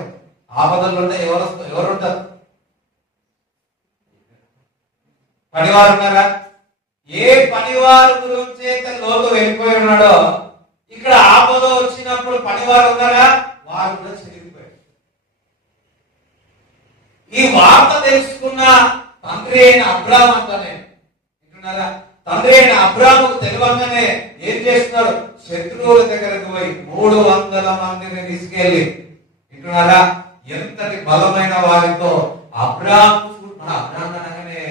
ఆపదలు ఉంటాయి. ఎవరుంటారు? పనివారు ఉన్నారా? ఏ పనివారు గురించి అయితే లోతు వెళ్ళిపోయి ఉన్నాడో, ఇక్కడ ఆపద వచ్చినప్పుడు పనివారు ఉన్నారా? వారు కూడా చెరిగిపోయారు. ఈ వార్త తెలుసుకున్న తండ్రి అయిన అబ్రాహాము అంటానే వింటున్నారా? తండ్రి అయిన అబ్రాహాముకు తెలియగానే ఏం చేస్తున్నాడు? శత్రువుల దగ్గరకు పోయి 300 మందిని తీసుకెళ్ళి, వింటున్నారా? ఎంతటి బలమైన వారితో అబ్రాహాము అనగానే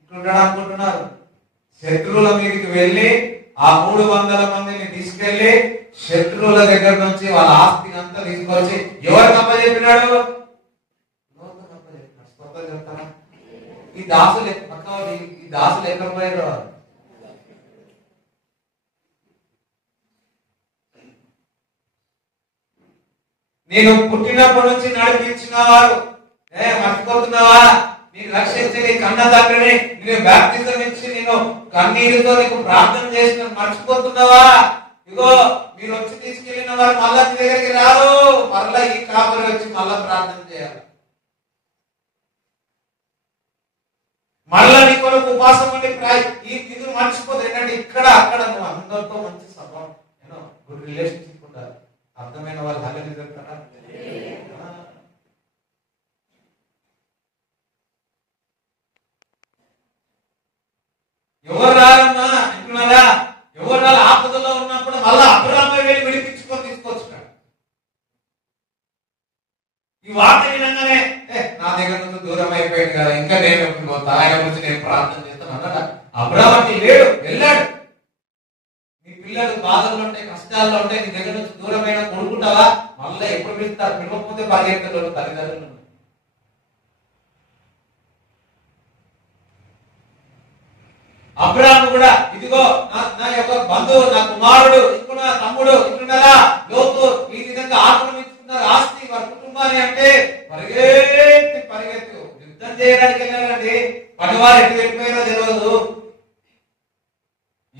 ఇట్లుంటాడు అనుకుంటున్నారు. శత్రువుల మీదకి వెళ్ళి ఆ 300 మందిని తీసుకెళ్లి శత్రువుల దగ్గర నుంచి వాళ్ళ ఆస్తిని అంతా తీసుకొచ్చి ఎవరికి అప్పచెప్పినాడు? ఈ దాసులు ఎక్కడ పోయారు? నేను పుట్టినప్పటి నుంచి నడిపించిన వారు మర్చిపోతున్నావా? నేను రక్షించి నీ కన్న తండ్రిని, నేను బాప్తిజం ఇచ్చి నేను కన్నీరుతో నీకు ప్రార్థన చేసిన మర్చిపోతున్నావా? ఇగో మీరు వచ్చి తీసుకెళ్లిన వారు మళ్ళా నీ దగ్గరికి రారు. మళ్ళా ఈ కాపురి వచ్చి మళ్ళా ప్రార్థన చేయాలి. మళ్ళా నీ కొరకు ఉపాసం ఉండి ఈ నిధులు మర్చిపోదు. ఏంటంటే ఇక్కడ అక్కడ నువ్వు అందరితో మంచి స్వభావం, గుడ్ రిలేషన్షిప్ ఉండాలి. అర్థమైన వాళ్ళు హల్లెలూయా చెప్తారా? ఎవరు రారమ్మా అంటున్నారా? అనగానే నా దగ్గర నుంచి దూరం అయిపోయింది కదా, ఇంకా నేను ఎప్పుడు పోతా, ఆయన గురించి నేను ప్రార్థన చేస్తాను అన్నాడు. అబ్రాహాము లేడు, వెళ్ళాడు. నీ పిల్లలు బాధల్లో ఉంటే, కష్టాల్లో ఉంటే, నీ దగ్గర నుంచి దూరమైన కొడుకుంటావా? మళ్ళీ ఎప్పుడు పిలుస్తారు? పిలవకపోతే పరిగెత్తలు తల్లిదండ్రులు. అబ్రాహాము కూడా ఇదిగో నా యొక్క బంధువు, నా కుమారుడు, ఇక్కడ నా తమ్ముడు, ఇట్లున్నారా లోతు ఈ విధంగా ఆక్రమించుకున్నారు ఆస్తి వారి కుటుంబాన్ని అంటే పరిగెత్తి యుద్ధం చేయడానికి వెళ్ళాలండి. పనివారు ఎటు వెళ్ళిపోయారో తెలియదు.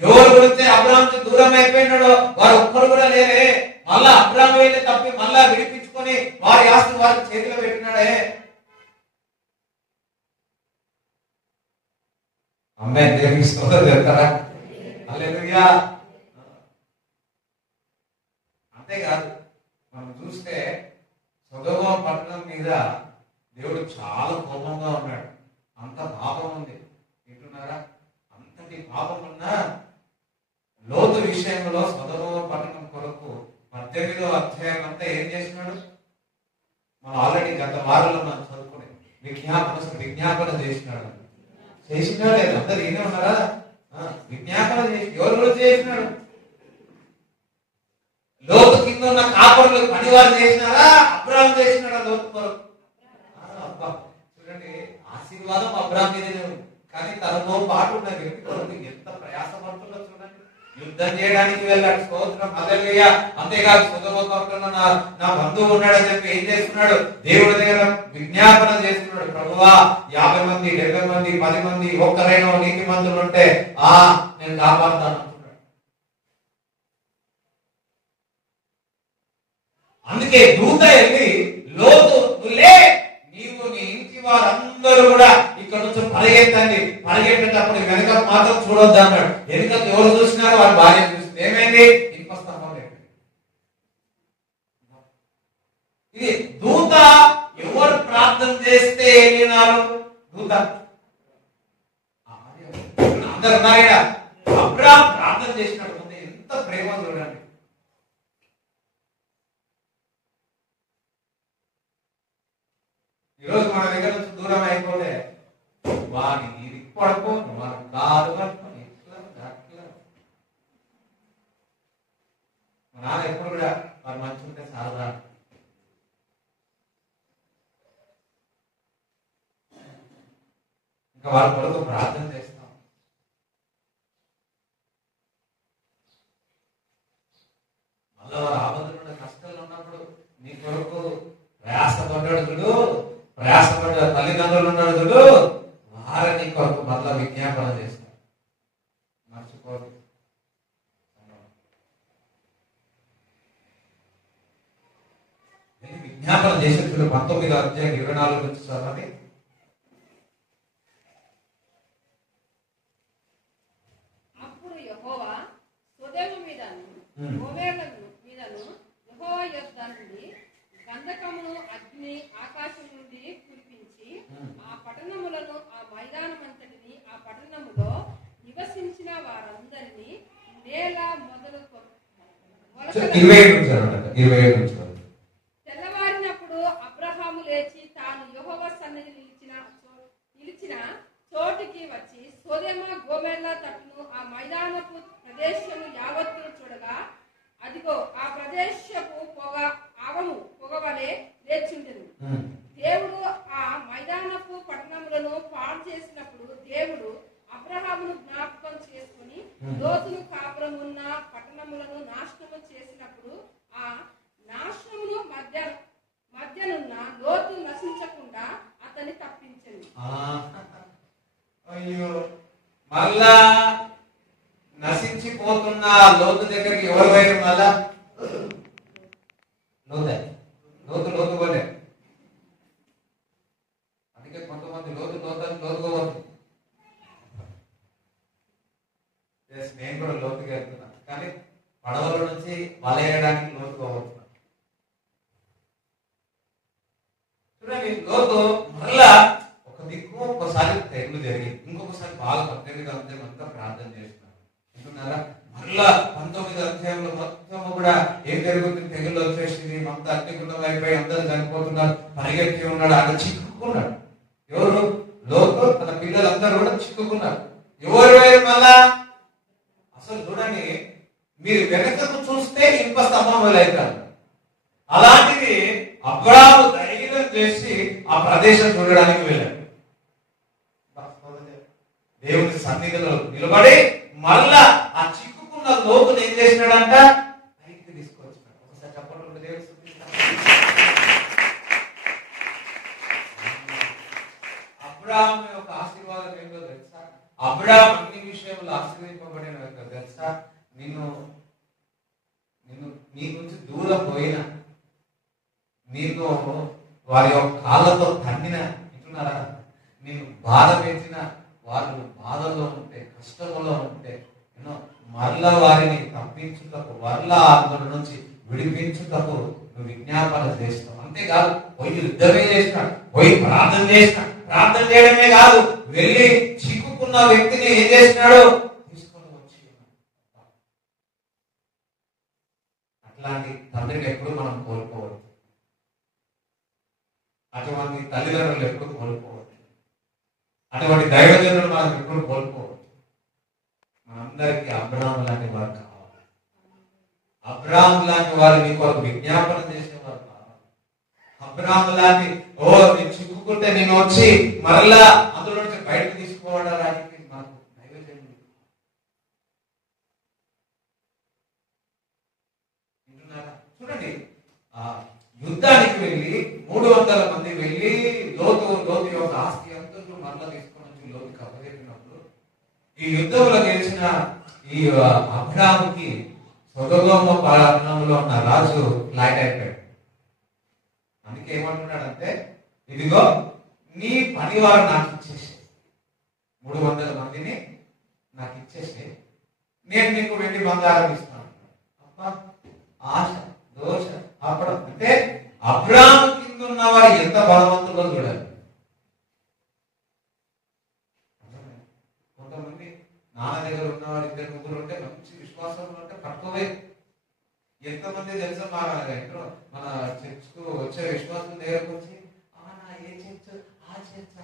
ఎవరి గురించి అబ్రాహాము దూరం అయిపోయినాడో వారు ఒక్కరు కూడా లేరే. మళ్ళా అబ్రాహాము వెళ్ళి తప్పి మళ్ళా విడిపించుకొని వారి ఆస్తి వారి చేతిలో పెట్టినాడే. అమ్మాయి దేవుని స్తోత్రం చెప్తారా? హల్లెలూయా. అంతేకాదు, మనం చూస్తే సొదొమ పట్టణం మీద దేవుడు చాలా కోపంగా ఉన్నాడు. అంత పాపం ఉంది. వింటున్నారా? అంతటి పాపం ఉన్నా లోతు విషయంలో సొదొమ పట్టణం కొరకు 18వ అధ్యాయం అంతా ఏం చేసినాడు? మనం ఆల్రెడీ గత వారంలో మనం చదువుకునే విజ్ఞాపన చేసినాడు. చేసినాడు లేదు, అందరు ఈయనే ఉన్నారా? విజ్ఞాపన చేసి ఎవరు కూడా చేసినాడు? లోతు కింద ఉన్న కాపరులు పనివారు చేసినారా? అబ్రాహాము చేసినాడా లోతు కొరకు? చూడండి, ఆశీర్వాదం అబ్రాహాము మీదనే ఉంది. కానీ తనతో పాటు ఉన్న వ్యక్తి కొరకు ఎంత ప్రయాసపడుతుందో చూడండి. యుద్ధం చేయడానికి వెళ్ళాడు. స్తోత్రం, హల్లెలూయా. అంతేకాదు సొదొమ పట్టణంలో నా బంధువు ఉన్నాడని చెప్పి ఏం చేస్తున్నాడు? దేవుడి దగ్గర విజ్ఞాపన చేస్తున్నాడు. ప్రభువా, 50 మంది, 70 మంది, 10 మంది, ఒక్కరైనా నీతిమంతులు ఉంటే నేను కాపాడుతాను అంటున్నాడు. అందుకే దూత వెళ్ళి లోతు లే, నీవు నీ ఇంటి వారందరూ కూడా ఇక్కడ నుంచి పరిగెత్తండి. పరిగెట్టేటప్పుడు వెనక మాత్రం చూడొద్దు అన్నాడు. వెనుక ఎవరు చూసినారు? వారి భార్య చూసింది. ఏమైంది? ఇంపస్తంభం. ఇది దూత ఎవరు ప్రార్థన చేస్తే వెళ్ళినారు? దూత అందరు ఉన్నారా? అబ్రాహాము ప్రార్థన చేసినట్టు ఎంత ప్రేమ చూడండి. ఈరోజు మన దగ్గర నుంచి దూరం అయిపోతే వాని ఇది పడుకో, వాని కాదు పడుకొని అట్లా. మా నాన్న ఎప్పుడు కూడా వారు మంచి ఉంటే చాలా ఇంకా వాళ్ళ కొరకు ప్రార్థన చేస్తాం. మళ్ళీ వారు ఆపదలు కష్టాలు ఉన్నప్పుడు నీ కొరకు ప్రయాసపడ్డాడు చూడు, ప్రయాసపడ్డ తల్లిదండ్రులు ఉన్నాడు చూడు, వారిని కొరకు మళ్ళా విజ్ఞాపన చేస్తారు. మర్చిపోదు. విజ్ఞాపన చేసే చూడు 19వ అధ్యాయం 24 నుంచి చదవండి. అప్పుడు యెహోవా సొదొమ మీదను గొమొర్రా మీదను యెహోవా యొద్ద నుండి గంధకమును అగ్ని ఆకాశం నుండి కురిపించి ఆ పట్టణములను, ఆ మైదానమంతటిని, ఆ పట్టణములో నివసించిన వారందరినీ నేల మొదలు తెల్లవారినప్పుడు అబ్రాహాము లేచి తాను యెహోవా సన్నిధి నిలిచిన చోటికి వచ్చి సొదొమ గొమొర్రా తట్టును ఆ మైదానపు ప్రదేశము యావత్తును చూడగా, అదిగో ఆ ప్రదేశపు పొగవలే లేచుండెను. దేవుడు ఆ మైదానపు పట్టణములను పాడు చేసినప్పుడు దేవుడు అబ్రాహామును జ్ఞాపకం చేసుకుని లోతును కాపురమున్న పట్టణములను నాశనము చేసినప్పుడు ఆ నాశనమును మధ్యనున్న లోతు నశించకుండా అతన్ని తప్పించను. అయ్యో, మళ్ళా నశించిపోతున్న లోతు దగ్గరికి ఎవరు పోయారు? మళ్ళా లోతు పోలే. అందుకే కొంతమంది లోతుకోవద్దు. నేను కూడా లోతుకి వెళ్తున్నాను, కానీ పడవల నుంచి వలయడానికి లోతుకోవచ్చు. చూడండి, లోతు మళ్ళా ఒక దిక్కు ఒకసారి తెగులు జరిగింది, ఇంకొకసారి బాగా 18వ అధ్యాయం అంతా ప్రార్థన చేస్తున్నారు. అంటున్నారా? మళ్ళా 19వ అధ్యాయంలో మొత్తం కూడా ఏం జరుగుతుంది? తెగులు వచ్చేసింది, మొత్తం అగ్నిగుండం అయిపోయి అందరూ చనిపోతున్నారు. పరిగెత్తి ఉన్నాడు, ఆయన చిక్కుకున్నాడు. ఎవరు? లోతు తన పిల్లలందరూ కూడా చిక్కుకున్నారు. ఎవరు వేరు మళ్ళా? అసలు చూడండి, మీరు వెనకకు చూస్తే ఇనుప స్తంభం అవుతారు. అలాంటిది అబ్రాహాము ధైర్యం చేసి ఆ ప్రదేశం చూడడానికి వెళ్ళాడు. దేవుని సన్నిధిలో నిలబడి మళ్ళా ఆ చిక్కుకున్న లోతుని ఏం చేసినాడంట? పైకి తీసుకొచ్చినాడు. ఒకసారి చెప్పండి, దేవుని అబ్రాహాము యొక్క ఆశీర్వాదం ఏంటో తెలుసా? అబ్రాహాము అన్ని విషయంలో ఆశీర్వదింపబడిన తెలుసా? నిన్ను నీ నుంచి దూరం పోయినా, నీకు వారి యొక్క కాళ్ళతో తన్నిన, వింటున్నారా, నేను బాధ పెట్టిన, వాళ్ళు బాధలో ఉంటే, కష్టంలో ఉంటే, మరలా వారిని తప్పించుటకు, మరలా అందులో నుంచి విడిపించుటకు నువ్వు విజ్ఞాపన చేస్తావు. అంతేకాదు, పోయి యుద్ధమే చేసినాడు, పోయి ప్రార్థన చేసినాడు. ప్రార్థన చేయడమే కాదు, వెళ్ళి చిక్కుకున్న వ్యక్తిని ఏం చేసినాడు? తీసుకొని వచ్చి. అట్లాంటి తండ్రిని ఎప్పుడు మనం కోల్పోవద్దు. అటువంటి తల్లిదండ్రులు ఎప్పుడు కోల్పోవద్దు. అటువంటి దైవజనులు మనం ఎప్పుడు కోల్పోవద్దు. మనందరికీ అబ్రాహాము లాంటి వారు కావాలి. అబ్రాహాము లాంటి వారు మీకు ఒక విజ్ఞాపన చేసేవారు కావాలి. అబ్రాహాము లాంటి, నేను చిక్కుకుంటే నేను వచ్చి మరలా అందులో నుంచి బయటకు తీసుకోవడానికి మాకు దైవజనులు. చూడండి, యుద్ధానికి వెళ్ళి 300 మంది వెళ్ళి లోతు యొక్క ఆస్తి అంతా మరలా తీసుకొని లోతుకి అప్పచెప్పినప్పుడు ఈ యుద్ధంలో గెలిచిన ఈ అబ్రాహాముకి సొదొమ పట్టణంలో ఉన్న రాజు ఫ్లాట్ అయిపోయాడు. అందుకే ఏమంటున్నాడంటే, ఇదిగో నీ పనివారు నాకు ఇచ్చేసి, 300 మందిని నాకు ఇచ్చేసి నేను నీకు వెండి బంగారం ఇస్తాను. అప్ప ఆశ, దోష, అప్పుడు అంటే అబ్రాహాము కింద ఉన్నవారు ఎంత బలవంతులో చూడాలి. కొంతమంది నాన్న దగ్గర ఉన్నవారు 2-3 ఉంటే మంచి విశ్వాసంలో ఉంటే పట్టుకోవే. ఎంతమంది తెలుసా, మన చర్చ్కు వచ్చే విశ్వాసం దగ్గరకు వచ్చి, ఏ చర్చ్, ఆ చర్చ్,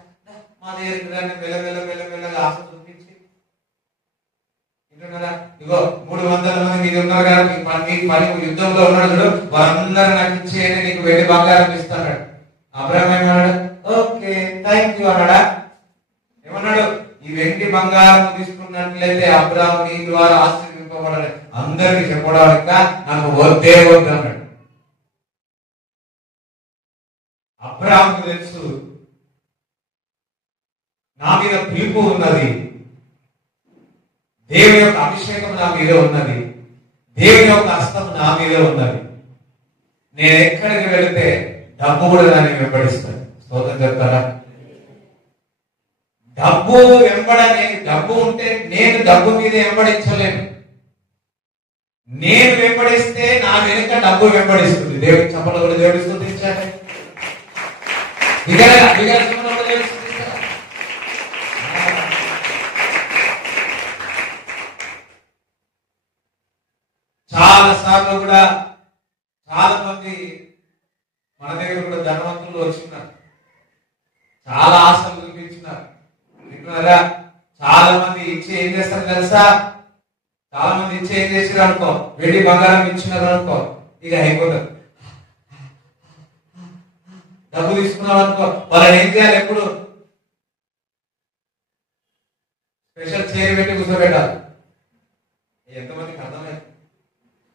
మా దగ్గర మెల్లగా ఆశ చూపించి, ఇగో 300 మంది మీద ఉన్నారు కాబట్టి పని యుద్ధంలో ఉన్నాడు చూడు, వారందరూ నాకు ఇచ్చేది, నీకు వెండి బంగారం ఇస్తాడు. అబ్రాహాము ఏమన్నాడు? ఓకే, థ్యాంక్ యూ అన్నాడా? ఏమన్నాడు? ఈ వెండి బంగారం తీసుకున్నట్లయితే అబ్రాహాము నీ ద్వారా ఆశీర్వదింపబడాలి, అందరికి చెప్పడానికి నాకు వద్దే వద్దు అన్నాడు. అబ్రాహాముకు తెలుసు, నా మీద పిలుపు ఉన్నది, దేవుని యొక్క అభిషేకం నా మీద ఉన్నది, దేవుని యొక్క హస్తం నా మీద ఉన్నది. నేను ఎక్కడికి వెళితే డబ్బు కూడా దాన్ని వెంబడిస్తాను. స్తోత్రం చెప్తారా? డబ్బు డబ్బు ఉంటే నేను డబ్బు మీద వెంబడించలేను. నేను వెంబడిస్తే నా వెనుక డబ్బు వెంబడిస్తుంది. దేవుని చప్పట్లు కూడా దేవుడి స్తుతించాలి. చాలా సార్లు కూడా చాలా మంది మన దగ్గర కూడా ధనవంతులు వచ్చినారు, చాలా ఆశలు చూపించినారు. చాలా మంది ఇచ్చి ఏం చేస్తారు తెలుసా? చాలా మంది ఇచ్చి ఏం చేసారు అనుకో, వెండి బంగారం ఇచ్చినారు అనుకో, ఇక అయిపోతారు. డబ్బు తీసుకున్నాం అనుకో, వాళ్ళని ఏం చేయాలి? ఎప్పుడు స్పెషల్ చైర్ పెట్టి కూర్చోబెట్టాలి. ఎంతమందికి అర్థమైంది?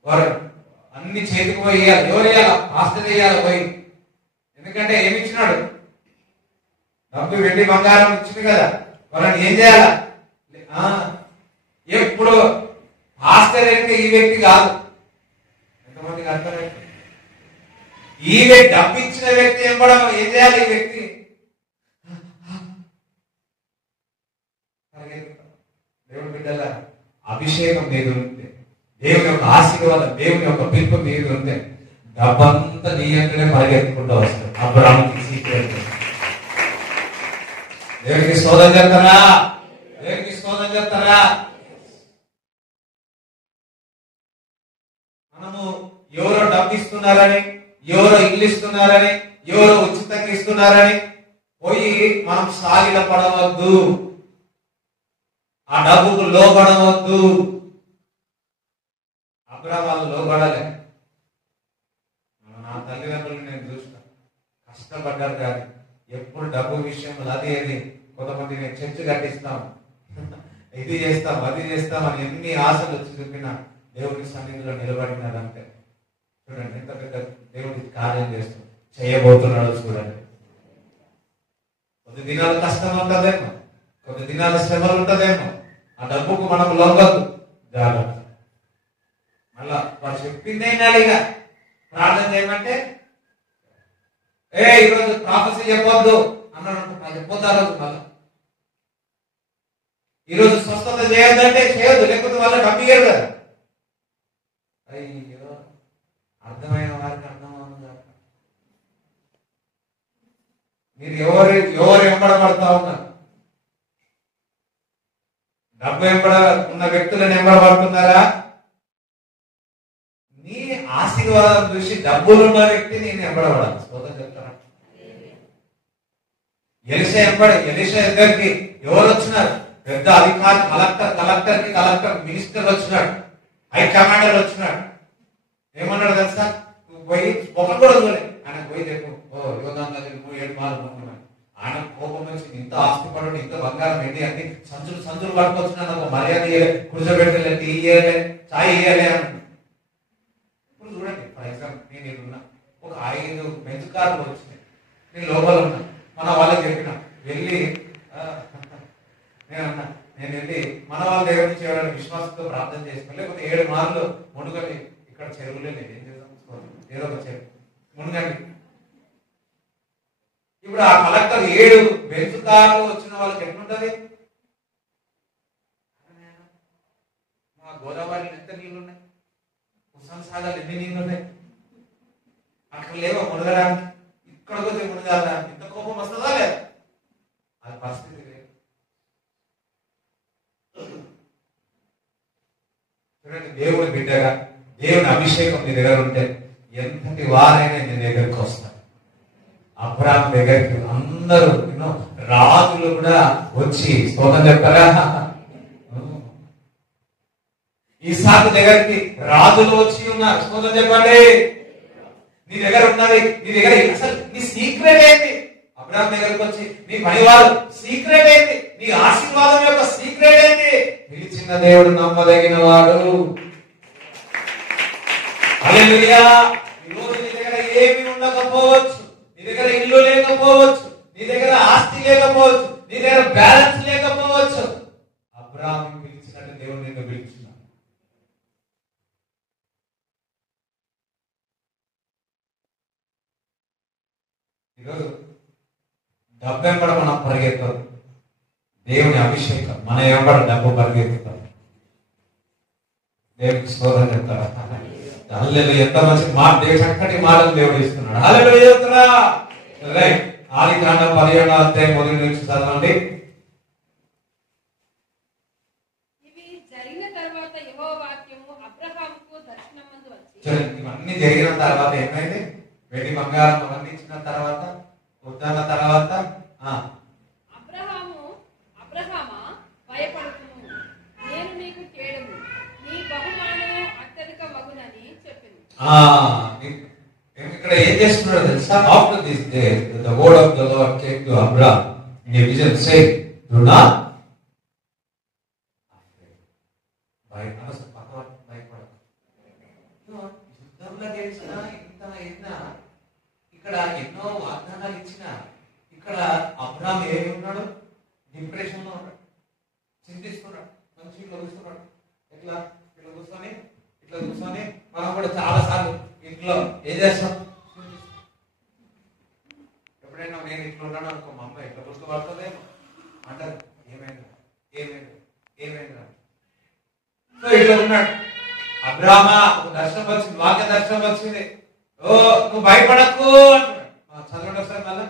వారు అన్ని చేతికి పోయి ఇవ్వాలి. ఎవరు ఇవ్వాలి? ఆస్తి వేయాలి పోయి. ఎందుకంటే ఏమి ఇచ్చినాడు? డబ్బు వెండి బంగారం ఇచ్చింది కదా, వాళ్ళని ఏం చేయాల? ఎప్పుడు ఆస్తి రేటు ఈ వ్యక్తి కాదు. ఎంతమందికి అర్థమైంది? ఈ వ్యక్తి డబ్బు ఇచ్చిన వ్యక్తి ఏం చేయాలి? ఈ వ్యక్తి దేవుని బిడ్డల అభిషేకం మీద ఉంటే, దేవుని యొక్క ఆశీర్వాదం, దేవుని యొక్క పిలుపు మీద ఉంటే డబ్బంతా నీ అంటనే పరిగెత్తుకుంటూ వస్తుంది. అబ్రాహాముకి దేవునికి స్తోత్రం చెప్తారా? దేవునికి స్తోత్రం చెప్తారా? మనము ఎవరో డబ్బు ఇస్తున్నారని, ఎవరో ఇల్లు ఇస్తున్నారని, ఎవరో ఉచితంగా ఇస్తున్నారని పోయి మనం సాగిల పడవద్దు, ఆ డబ్బుకు లోబడవద్దు. అబ్రాహాము వాళ్ళు లోబడలే. నా తల్లిదండ్రులు నేను చూసిన కష్టపడ్డారు కానీ ఎప్పుడు డబ్బు విషయంలో అది అది కొంతమంది నేను చర్చ కట్టిస్తాం, ఇది చేస్తాం, అది చేస్తాం అని ఎన్ని ఆశలు వచ్చి చెప్పిన దేవుడి సన్నిధిలో నిలబడినారంటే చూడండి ఎంత పెద్ద దేవుడి కార్యం చేస్తాం చేయబోతున్నాడు. చూడండి, కొద్ది దినాలు కష్టం ఉంటుందేమో, కొద్ది దినాలు శ్రమలు ఉంటుందేమో, ఆ డబ్బుకు మనం లొంగదు. జాగ్రత్త. మళ్ళా వాడు చెప్పిందే నాలిగా ప్రార్థన చేయమంటే ఈరోజు ప్రాఫెసీ చెప్పొద్దు అన్నాడు. చెప్పొద్దు ఆ రోజు. మళ్ళా ఈరోజు స్వస్థత చేయొద్దంటే చేయొద్దు, లేకపోతే వాళ్ళ డబ్బు ఇయ్యరు కదా. అయ్యో, అర్థమైన వారికి అర్థం అవుతుందా? మీరు ఎవరు ఎంబడబడతా ఉన్నారు? డబ్బు ఎంబడ ఉన్న వ్యక్తులను ఎంబడబడుతున్నారా? నీ ఆశీర్వాదం చూసి డబ్బులున్న వ్యక్తి నేను ఎంబడబడాలి. స్తోత్రం చెప్తారా? ఎలీషా దగ్గరికి ఎవరు వచ్చినారు? పెద్ద అధికారి, కలెక్టర్ మినిస్టర్ వచ్చినాడు, హై కమాండర్ వచ్చినాడు. ఏమన్నాడు తెలుసా? నువ్వు పోయి ఒక కూడా చూడలే. ఆయన పోయి చెప్పు, 7 మార్లు మొక్కున్నాడు. ఆయన కోపం వచ్చి ఇంత ఆస్తి పడు, ఇంత బంగారం ఏంటి అన్ని సంచులు పట్టుకొచ్చినా ఒక మర్యాద ఇయ్యలే, కూర్చోబెట్టలే, టీ ఇయ్యలే, చాయ్ ఇయ్యలే అన్నాడు. ఇప్పుడు చూడండి, ఫర్ ఎగ్జాంపుల్ నేను ఇటున్నా, ఒక 5 బెంచ్ కార్లు వచ్చినాయి, నేను లోపల ఉన్నా. మన వాళ్ళకి చెప్పిన వెళ్ళి నేను వెళ్ళి మన వాళ్ళ దగ్గర నుంచి ఎవరైనా విశ్వాసంతో ప్రార్థన చేసుకుని, లేకపోతే 7 మార్లు మునుగని, ఇక్కడ చెరువులే లేదు, ఏం చేద్దాం, ఏదో ఒక చెరువు మునుగండి. ఇప్పుడు ఆ కలెక్టర్ 7 బెంచ్ కార్లు వచ్చిన వాళ్ళకి ఎట్లుంటది? మా గోదావరిలో ఎంత నీళ్లు ఉన్నాయి, హుస్సేన్ సాగర్ ఎన్ని నీళ్లు ఉన్నాయి, అక్కడ లేవో మునగడానికి, ఇక్కడికి వచ్చి మునగాలని ఇంత కోపం వస్తుందా లేదా? అది పరిస్థితి లేదు. చూడండి, దేవుని బిడ్డగా దేవుని అభిషేకం నీ దగ్గర ఉంటే ఎంతటి వారైనా నీ దగ్గరికి వస్తారు. అబ్రాహాము దగ్గరికి అందరూ రాజులు కూడా వచ్చి స్తోత్రం చెప్తారా? ఇస్సాకు దగ్గరికి రాజులు వచ్చి ఉన్నారు. స్తోత్రం చెప్పండి. నీ దగ్గర ఉన్నది, నీ దగ్గర అసలు నీ సీక్రెట్ ఏంటి? అబ్రాహాము దగ్గరికి వచ్చి నీ పనివారు సీక్రెట్ ఏంటి? నీ ఆశీర్వాదం యొక్క సీక్రెట్ ఏంటి? పిలిచిన దేవుడు నమ్మదగిన వాడు. హల్లెలూయా. ఈరోజు నీ దగ్గర ఏమి ఉండకపోవచ్చు, నీ దగ్గర ఇల్లు లేకపోవచ్చు, నీ దగ్గర ఆస్తి లేకపోవచ్చు, నీ దగ్గర బ్యాలెన్స్ లేకపోవచ్చు. అబ్రాహాము పిలిచినట్టు దేవుడు నిన్ను పిలిచినాడు. ఈరోజు డబ్బు వెంబడ మనం పరిగెత్తాం, దేవుని అభిషేకం మన వెంబడ డబ్బు పరిగెత్తుతాం. దేవునికి స్తోత్రం చెప్తారా? హల్లెలూయా. ఎంత మంచి మాట, చక్కటి మాటలు దేవుడు ఇస్తున్నాడు. హల్లెలూయా చెప్తారా? రైట్. ఆదికాండం 17వ అధ్యాయం మొదటి నుంచి చదవండి. ఇవి జరిగిన తర్వాత యెహోవా వాక్యము అబ్రహాముకు దర్శనమందు వచ్చి. ఇవన్నీ జరిగిన తర్వాత ఏమైంది? వెండి బంగారం అవన్నీ ఇచ్చిన తర్వాత, ఉద్దాన తర్వాత అబ్రహామా భయపడుతును, నేను నీకు కేడము, నీ బహుమానము అత్యధిక మగునని చెప్పింది. ఇక్కడ ఏం చేస్తున్నాడు తెలుసా? After this day the word of the lord came to Abraham in a vision saying, do not ఇక్కడ ఎన్నో వాగ్దానాలు ఇచ్చిన, ఇక్కడ అబ్రహాం ఏమి ఉన్నాడు? డిప్రెషన్ లో ఉన్నాడు, చింతిస్తున్నాడు, మంచి ఇట్లా కూర్చున్నాడు. ఇట్లా కూర్చొని మనం కూడా చాలా సార్లు ఇంట్లో ఏం చేస్తాం? ఎప్పుడైనా నేను ఇట్లా ఉన్నాను అనుకో, మా అమ్మాయి ఇట్లా గుర్తుపడుతుందేమో అంటారు, ఏమైందా? సో ఇట్లా ఉన్నాడు అబ్రామా. ఒక దర్శనం వచ్చింది, వాక్య దర్శనం వచ్చింది. ఓ నువ్వు భయపడకు అంటున్నాడు. చదవండి ఒకసారి మళ్ళా.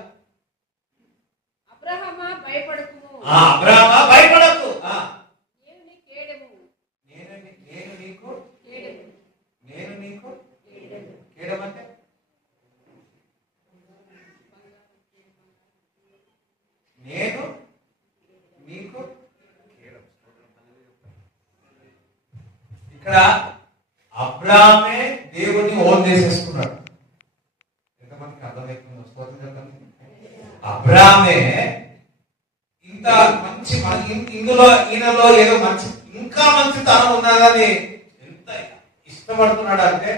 అబ్రహామా భయపడకు, అబ్రామా భయపడకు, నేను నీ కేడము, నేను నీకు కేడమంటే నేను నీకు ఇక్కడ అబ్రామే దేవుణ్ణి ఓన్ చేసేసుకున్నాడు. ఎంతమందికి అర్థమవుతుందో స్తోత్రం చెప్పండి. అబ్రామే ఇంత మంచి ఇందులో ఈయనలో ఏదో మంచి ఇంకా మంచి తనం ఉన్నదని ఎంత ఇష్టపడుతున్నాడు అంటే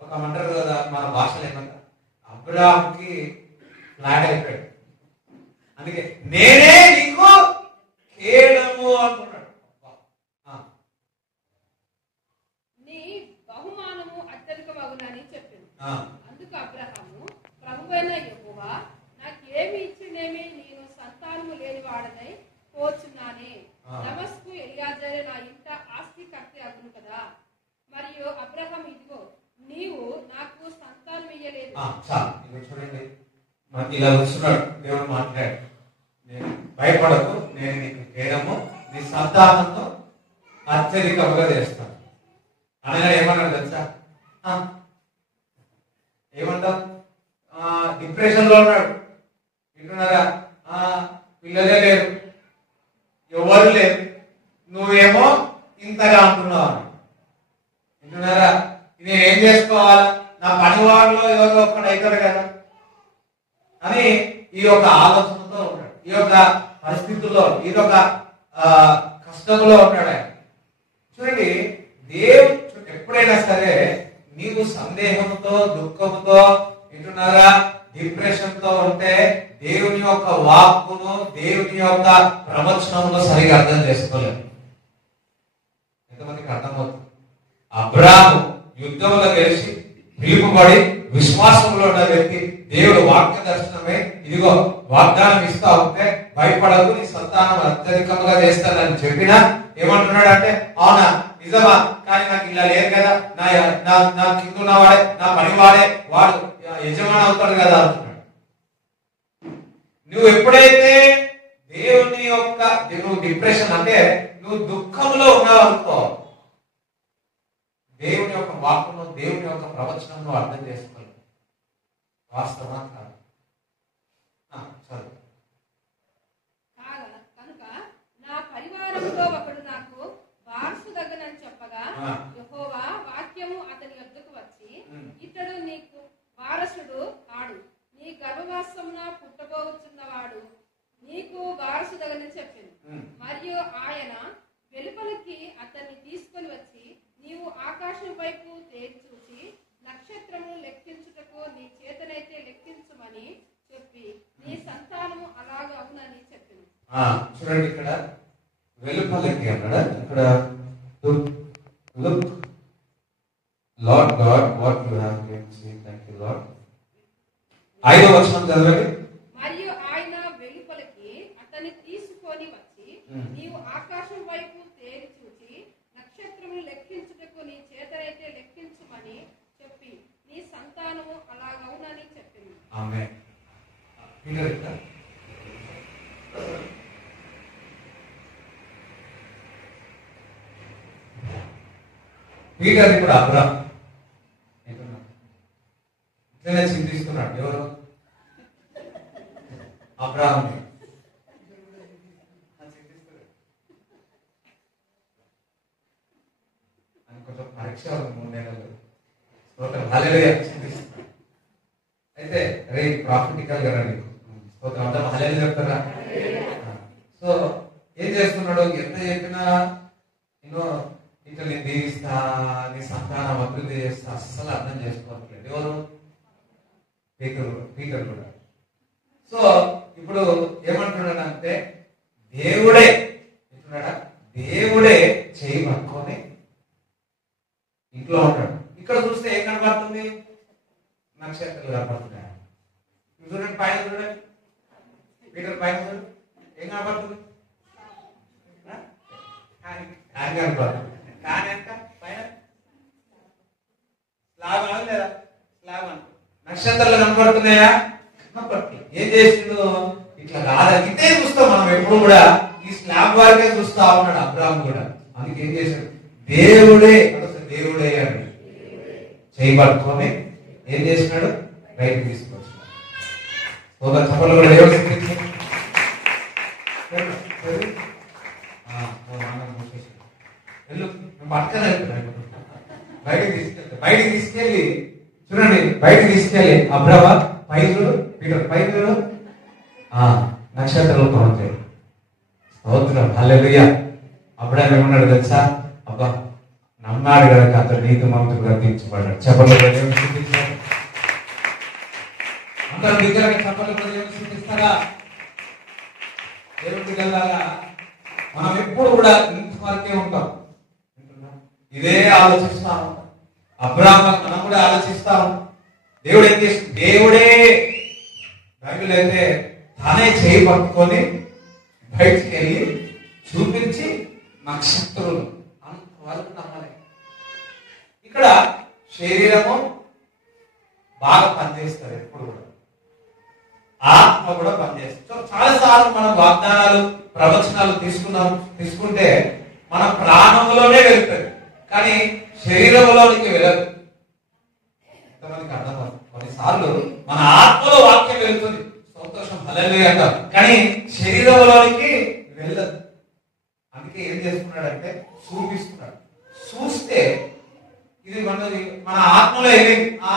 ఒక అంటారు కదా మన భాషలో ఏమంటారు, అబ్రామ్కి ఫ్లాట్ అయిపోయాడు. అందుకే నేనే నీకు కేడము అంటున్నాడు. నీ బహుమానము అత్యధికమగునని చెప్పింది. అందుకు అబ్రహాము, ప్రభువైన యెహోవా నాకేమి ఇచ్చినేమి, నేను సంతానము లేని వాడనై పోచున్నానే. దమస్కు ఎలియాజరు నా ఇంట ఆస్తికర్త అగును కదా. మరియు అబ్రహాము, ఇదిగో నీవు నాకు సంతానం ఇయ్యలేదు. చూడండి, ఇలా వచ్చున్నాడు దేవుడు మాట్లాడు, నేను భయపడకు, నేను నీకు కేడము, నీ సంతానంతో అత్యధికంగా చేస్తాను. ఆయన ఏమన్నాడు తెలుసా? ఏమంటాం, డిప్రెషన్ లో ఉన్నాడు. వింటున్నారా? పిల్లలే లేరు, ఎవరు లేరు, నువ్వేమో ఇంతగా అంటున్నావు. వింటున్నారా? నేను ఏం చేసుకోవాలా, నా పనివాడిలో ఎవరో ఒక్కడు అవుతాడు కదా అని ఈ యొక్క ఆలోచనతో ఉన్నాడు. ఈ యొక్క పరిస్థితుల్లో, ఈ యొక్క కష్టంలో ఉన్నాడు ఆయన. చూడండి, దేవుడు ఎప్పుడైనా సరే నీవు సందేహంతో, దుఃఖంతో, వింటున్నారా, డిప్రెషన్ తో ఉంటే దేవుని యొక్క వాక్కును, దేవుని యొక్క ప్రవచనమును సరిగా అర్థం చేసుకోలేదు. ఎంతమందికి అర్థమవుతుంది? అబ్రాము యుద్ధంలో గెలిచి పిలుపుబడి విశ్వాసంలో ఉన్న వ్యక్తి, దేవుడు వాక్య దర్శనమే, ఇదిగో వాగ్దానం ఇస్తా ఉంటే భయపడదు, నీ సంతానం అత్యధికంగా చేస్తానని చెప్పినా ఏమంటున్నాడు అంటే, అవునా నిజమా, కానీ నాకు ఇలా లేదు కదా, నా కింద ఉన్నవాడే, నా పనివాడే, వాడు యజమాని అవుతాడు కదా అంటున్నాడు. నువ్వు ఎప్పుడైతే దేవుని యొక్క, నువ్వు డిప్రెషన్ అంటే నువ్వు దుఃఖంలో ఉన్నావు అనుకో, దేవుని యొక్క వాక్కును, దేవుని యొక్క ప్రవచనం అర్థం చేసుకోవాలి. వాస్తవా కాదు? కనుక నా పరివారంలో ఒకడు నాకు వారసుదగ్గనని చెప్పగా, యెహోవా వాక్యము అతని యొద్దకు వచ్చి, ఇతడు నీకు వారసుడు కాడు, నీ గర్భవాసమున పుట్టబోచున్నవాడు నీకు వారసుదగనని చెప్పింది. మరియు ఆయన వెలుపలికి అతన్ని తీసుకొని వచ్చి, నీవు ఆకాశం వైపు తేరి చూసి నక్షత్రములు లెక్కించుటకు నీ చేతనైతే లెక్కించమని చెప్పి, నీ సంతానము అలాగ అవునని చెప్పింది. చూడండి, ఇక్కడ వెలుపలికి అన్నాడు. ఇక్కడ lord God what you have given me, thank you lord. 5వ వచనం చదవండి. మరియు ఆయన వెలుపలికి అతన్ని తీసుకొని వచ్చి, నీవు ఆకాశం వైపు తేరి చూసి నక్షత్రములు లెక్కించుటకు నీ చేతనైతే లెక్కించమని చెప్పి, నీ సంతానము అలాగవునని చెప్పింది. ఆమేన్. పీటర్ ఇప్పుడు అబ్రామ్ ఇట్లనే చింతిస్తున్నాడు. ఎవరు? అబ్రామ్. కొంచెం పరీక్ష 3 నెలలు స్తోత్రం హల్లెలూయా చింతిస్తున్నాడు. అయితే అరే ప్రాఫిటికల్ గా నీకు స్తోత్రం అంతా హల్లెలూయా చెప్తారా? సో ఏం చేస్తున్నాడు? ఎంత చెప్పినా ఎన్నో ఇట్లా నేను దీవిస్తా, నీ సంతానం అభివృద్ధి చేస్తా, అస్సలు అర్థం చేసుకోవట్లేదు. ఎవరు? పీటర్ కూడా. సో ఇప్పుడు ఏమంటున్నాడంటే, దేవుడే అంటున్నాడా, దేవుడే చేయి పట్టుకొని ఇంట్లో ఉంటాడు. ఇక్కడ చూస్తే ఏం కనబడుతుంది? నక్షత్రాలు కనబడుతున్నాయి. చూడండి, పైన చూడండి, పీటర్ పైన చూడండి, ఏం కనబడుతుంది? కనబడుతుంది. కానీ ఎంత పైన స్లాబ్ అన లేదా? స్లాబ్ అను. నక్షత్రాలు కనబడుతున్నాయా? కనబడుతుంది. ఏం చేసిండు? ఇట్లా కాదు, ఇదే చూస్తాం మనం ఎప్పుడు కూడా, ఈ స్లాబ్ వరకే చూస్తా ఉన్నాడు అబ్రాహాం కూడా. అందుకే ఏం చేశాడు? దేవుడే దేవుడే అని చేయి పట్టుకొని ఏం చేసినాడు? బయటకు తీసుకొచ్చాడు. చప్పట్లు కూడా దేవుడు. అబ్రహ్మ పైదుడు పీటర్ పైదుడు నక్షత్రాలు పడతాయి. స్తోత్రం హల్లెలూయా. అబ్రహాం ఏమన్నాడు తెలుసా? అబ్బా నమ్మాడు కనుక అతడు నీతిమంతుడుగా తీర్చబడ్డాడు. చెప్పలు చూపించాడు. అందరూ నిజంగా చెప్పలు చూపిస్తారా? దేవుడికి వెళ్ళాలా? మనం ఎప్పుడు కూడా ఇంతవరకే ఉంటాం, ఇదే ఆలోచిస్తా ఉంటాం. అబ్రహాం మనం కూడా ఆలోచిస్తాం. దేవుడు ఏం చేస్తుంది? దేవుడే బైబిల్ అయితే తానే చేయి పట్టుకొని బయటికి వెళ్ళి చూపించి నక్షత్రులు అంతవరకు నమ్మాలి. ఇక్కడ శరీరము బాగా పనిచేస్తారు, ఎప్పుడు కూడా ఆత్మ కూడా పనిచేస్తుంది. సో చాలా సార్లు మనం వాగ్దానాలు ప్రవచనాలు తీసుకుంటే మన ప్రాణంలోనే వెళ్తుంది, కానీ శరీరంలోనికి వెళ్ళదు. ఎంతమందికి అర్థమవుతుంది? కొన్నిసార్లు మన ఆత్మలో వాక్యం వెళ్తుంది, సంతోషం హల్లెలూయా అంటాం, కానీ శరీరంలోనికి వెళ్ళదు. అందుకే ఏం చేస్తున్నాడంటే చూపిస్తున్నాడు. చూస్తే ఇది మన ఆత్మలో వెళ్ళింది. ఆ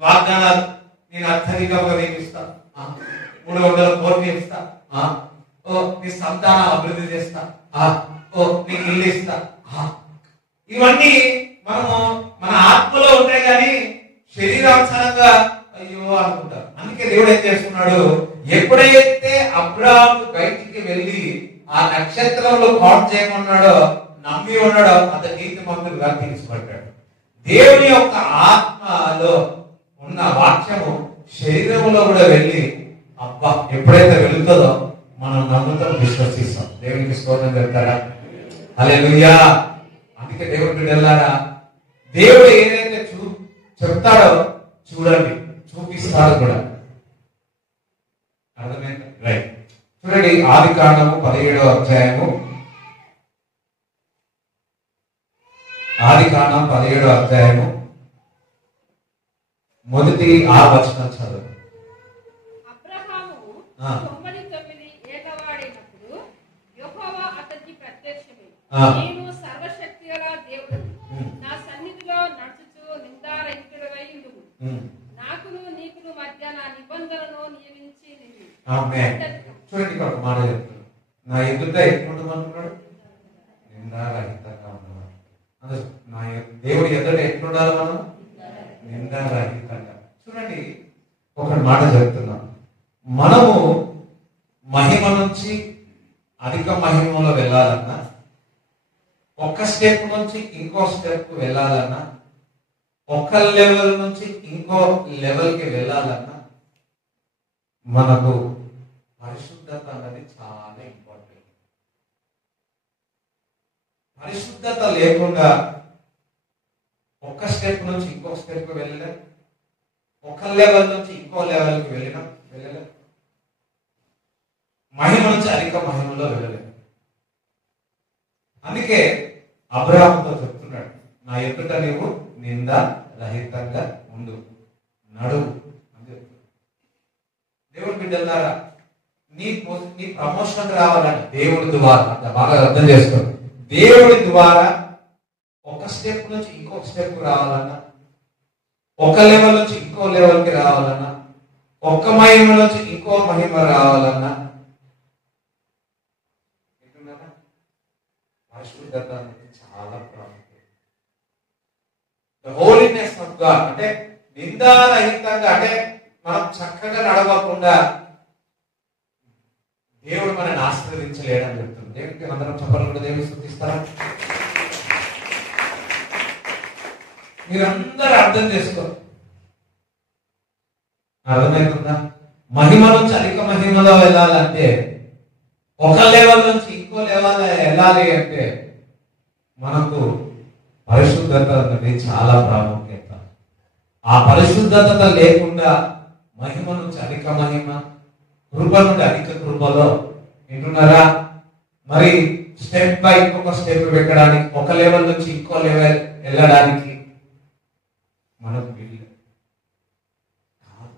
వాగ్దానాలు, నేను అత్యధికంగా వేపిస్తా, 300 కోట్లు ఇస్తా, నీ సంతానం అభివృద్ధి చేస్తా, నీకు ఇల్లు ఇస్తా, ఇవన్నీ మనము మన ఆత్మలో ఉంటాయి, కానీ శరీరానుసారంగా అయ్యో అనుకుంటారు. అందుకే దేవుడు ఏం చేస్తున్నాడు? ఎప్పుడైతే అబ్రహాము బయటికి వెళ్ళి ఆ నక్షత్రంలో కౌంట్ చేయమన్నాడో, నమ్మి ఉన్నాడో, అతను నీతిమంతుడుగా తీర్చబడ్డాడు. దేవుని యొక్క ఆత్మలో ఉన్న వాక్యము శరీరంలో కూడా వెళ్ళి అబ్బా ఎప్పుడైతే వెళుతుందో మనం నమ్ముతాం, విశ్వసిస్తాం. దేవునికి స్తోత్రం చెప్తారా? హల్లెలూయా. అందుకే దేవుడి బిడ్డలారా, దేవుడు ఏదైతే చెప్తాడో చూడండి, చూపిస్తాడు కూడా. అర్థమైంది? రైట్. చూడండి, ఆదికాండము 17వ అధ్యాయము, ఆదికాండం 17వ అధ్యాయము మొదటి 6 వచనం చదువు. అబ్రహాము 99 ఏళ్లవాడైనప్పుడు యెహోవా అతనికి ప్రత్యక్షమై, నేను సర్వశక్తిగల దేవుడు, నా సన్నిధిలో నడుచుచు నిందారహితుడవై ఉండుము, నాకును నీకును మధ్య నా నిబంధనను నియమించి నిన్ను. ఆమేన్. చూడండి, ఇక్కడ ఒక మాట చెప్తున్నాడు. నా ఎదుట ఎట్లుండమన్నాడు? నిందారహితంగా ఉండమని. నా దేవుడి ఎదుట ఎట్లుండాలి మనం? నిందారహితంగా. చూడండి, ఒక మాట చెప్తున్నాం. మనము మహిమ నుంచి అధిక మహిమలో వెళ్ళాలన్నా, ఒక స్టెప్ నుంచి ఇంకో స్టెప్ వెళ్ళాలన్నా, ఒక లెవెల్ నుంచి ఇంకో లెవెల్కి వెళ్ళాలన్నా మనకు పరిశుద్ధత అన్నది చాలా ఇంపార్టెంట్. పరిశుద్ధత లేకుండా ఒక స్టెప్ నుంచి ఇంకో స్టెప్ వెళ్ళలేం, ఒక లెవెల్ నుంచి ఇంకో లెవెల్కి వెళ్ళలేం. మహిమ నుంచి అధిక మహిమలో వెళ్ళలేం. అందుకే అబ్రహాముతో చెప్తున్నాడు, నా ఎదుట నీవు నింద రహితంగా ఉండు, నడువు అని చెప్తున్నాడు. దేవుడి బిడ్డలారా, నీ ప్రమోషన్ రావాలని దేవుడి ద్వారా, బాగా అర్థం చేసుకోండి, దేవుడి ద్వారా ఒక స్టెప్ నుంచి ఇంకొక స్టెప్ రావాలన్నా, ఒక లెవెల్ నుంచి ఇంకో లెవెల్కి రావాలన్నా, ఒక్క మహిమ నుంచి ఇంకో మహిమ రావాలన్నా పరిశుద్ధత అనేది చాలా ప్రాముఖ్యం. ద హోలీనెస్ ఆఫ్ గాడ్ అంటే నిందారహితంగా, అంటే మనం చక్కగా నడవకుండా దేవుడు మనల్ని ఆశీర్వదించలేడని చెప్తుంది. దేవుడికి అందరం చెప్పాలంటే దేవుని స్తుతిస్తారా? మీరందరూ అర్థం చేసుకోరు. అర్థమవుతుందా? మహిమ నుంచి అధిక మహిమలో వెళ్ళాలంటే, ఒక లెవెల్ నుంచి ఇంకో లెవెల్ వెళ్ళాలి అంటే మనకు పరిశుద్ధత అనేది చాలా ప్రాముఖ్యత. ఆ పరిశుద్ధత లేకుండా మహిమ నుంచి అధిక మహిమ, కృప నుండి అధిక కృపలో, వింటున్నారా? మరి స్టెప్ బై ఇంకొక స్టెప్ పెట్టడానికి, ఒక లెవెల్ నుంచి ఇంకో లెవెల్ వెళ్ళడానికి మనకు వీలు కాదు.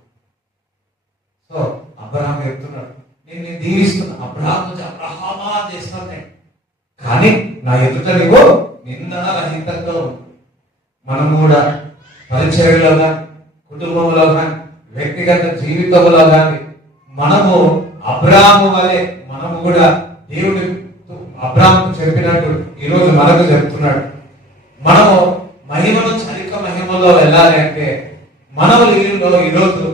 సో అబ్రహాం చెప్తున్నాడు, నేను దీవిస్తున్నా, అబ్రహాం నుంచి అబ్రహామా చేస్తాను నేను, కానీ నా ఎదుట నీవు నిందన రహితంగా. మనం కూడా పరిచర్యలో కానీ, కుటుంబంలో జీవితంలో కానీ మనము అబ్రాహాము వలె మనము కూడా దేవుని అబ్రాహాముకు చెప్పినట్టు ఈరోజు మనకు చెప్తున్నాడు. మనము మహిమ నుంచి అధిక మహిమలో వెళ్ళాలి అంటే మనము ఈరోజు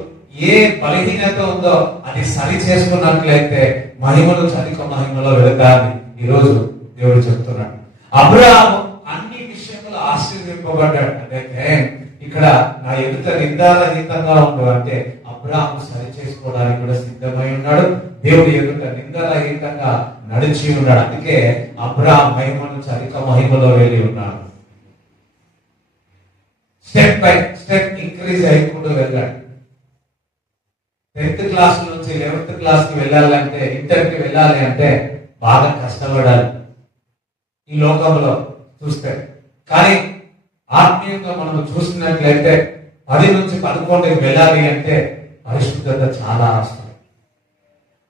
ఏ బలహీనత ఉందో అది సరి చేసుకున్నట్లయితే మహిమ నుంచి అధిక మహిమలో వెళతామని ఈరోజు దేవుడు చెప్తున్నాడు. అబ్రాహాము అన్ని విషయంలో ఆశీర్వదింపబడ్డాడు. అంటే ఇక్కడ నా ఎదుట నిందారహితంగా ఉండు అంటే అబ్రాహాము సరి చేసుకోవడానికి కూడా సిద్ధమై ఉన్నాడు. దేవుడి ఎదుట నిందారహితంగా నడిచి ఉన్నాడు. అందుకే అబ్రాహాం మహిమ నుంచి అధిక మహిమలో వెళ్ళి ఉన్నాడు. స్టెప్ బై స్టెప్ ఇంక్రీజ్ అయిపోతూ వెళ్ళాడు. 10th క్లాస్ నుంచి 11th క్లాస్ కి వెళ్ళాలంటే, ఇంటర్కి వెళ్ళాలి అంటే బాగా కష్టపడాలి ఈ లోకంలో చూస్తే. కానీ ఆత్మీయంగా మనం చూసినట్లయితే 10 నుంచి 11కి వెళ్ళాలి అంటే పరిశుద్ధత చాలా అవసరం.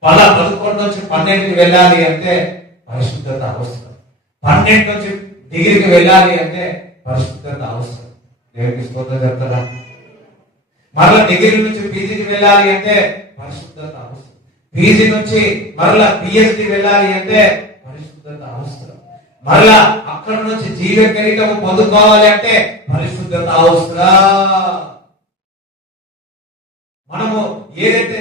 11 నుంచి 12కి వెళ్ళాలి అంటే పరిశుద్ధత అవసరం. 12 నుంచి డిగ్రీకి వెళ్ళాలి అంటే పరిశుద్ధత అవసరం. దేవునికి స్తోత్రం చెప్తారా? మరలా డిగ్రీ నుంచి పీజీకి వెళ్ళాలి అంటే పరిశుద్ధత అవసరం. పీజీ నుంచి మరలా పిహెచ్డి వెళ్ళాలి అంటే పరిశుద్ధత అవసరం. మరలా అక్కడ నుంచి జీవ కిరీటము పొందుకోవాలి అంటే పరిశుద్ధత అవసరం. మనము ఏదైతే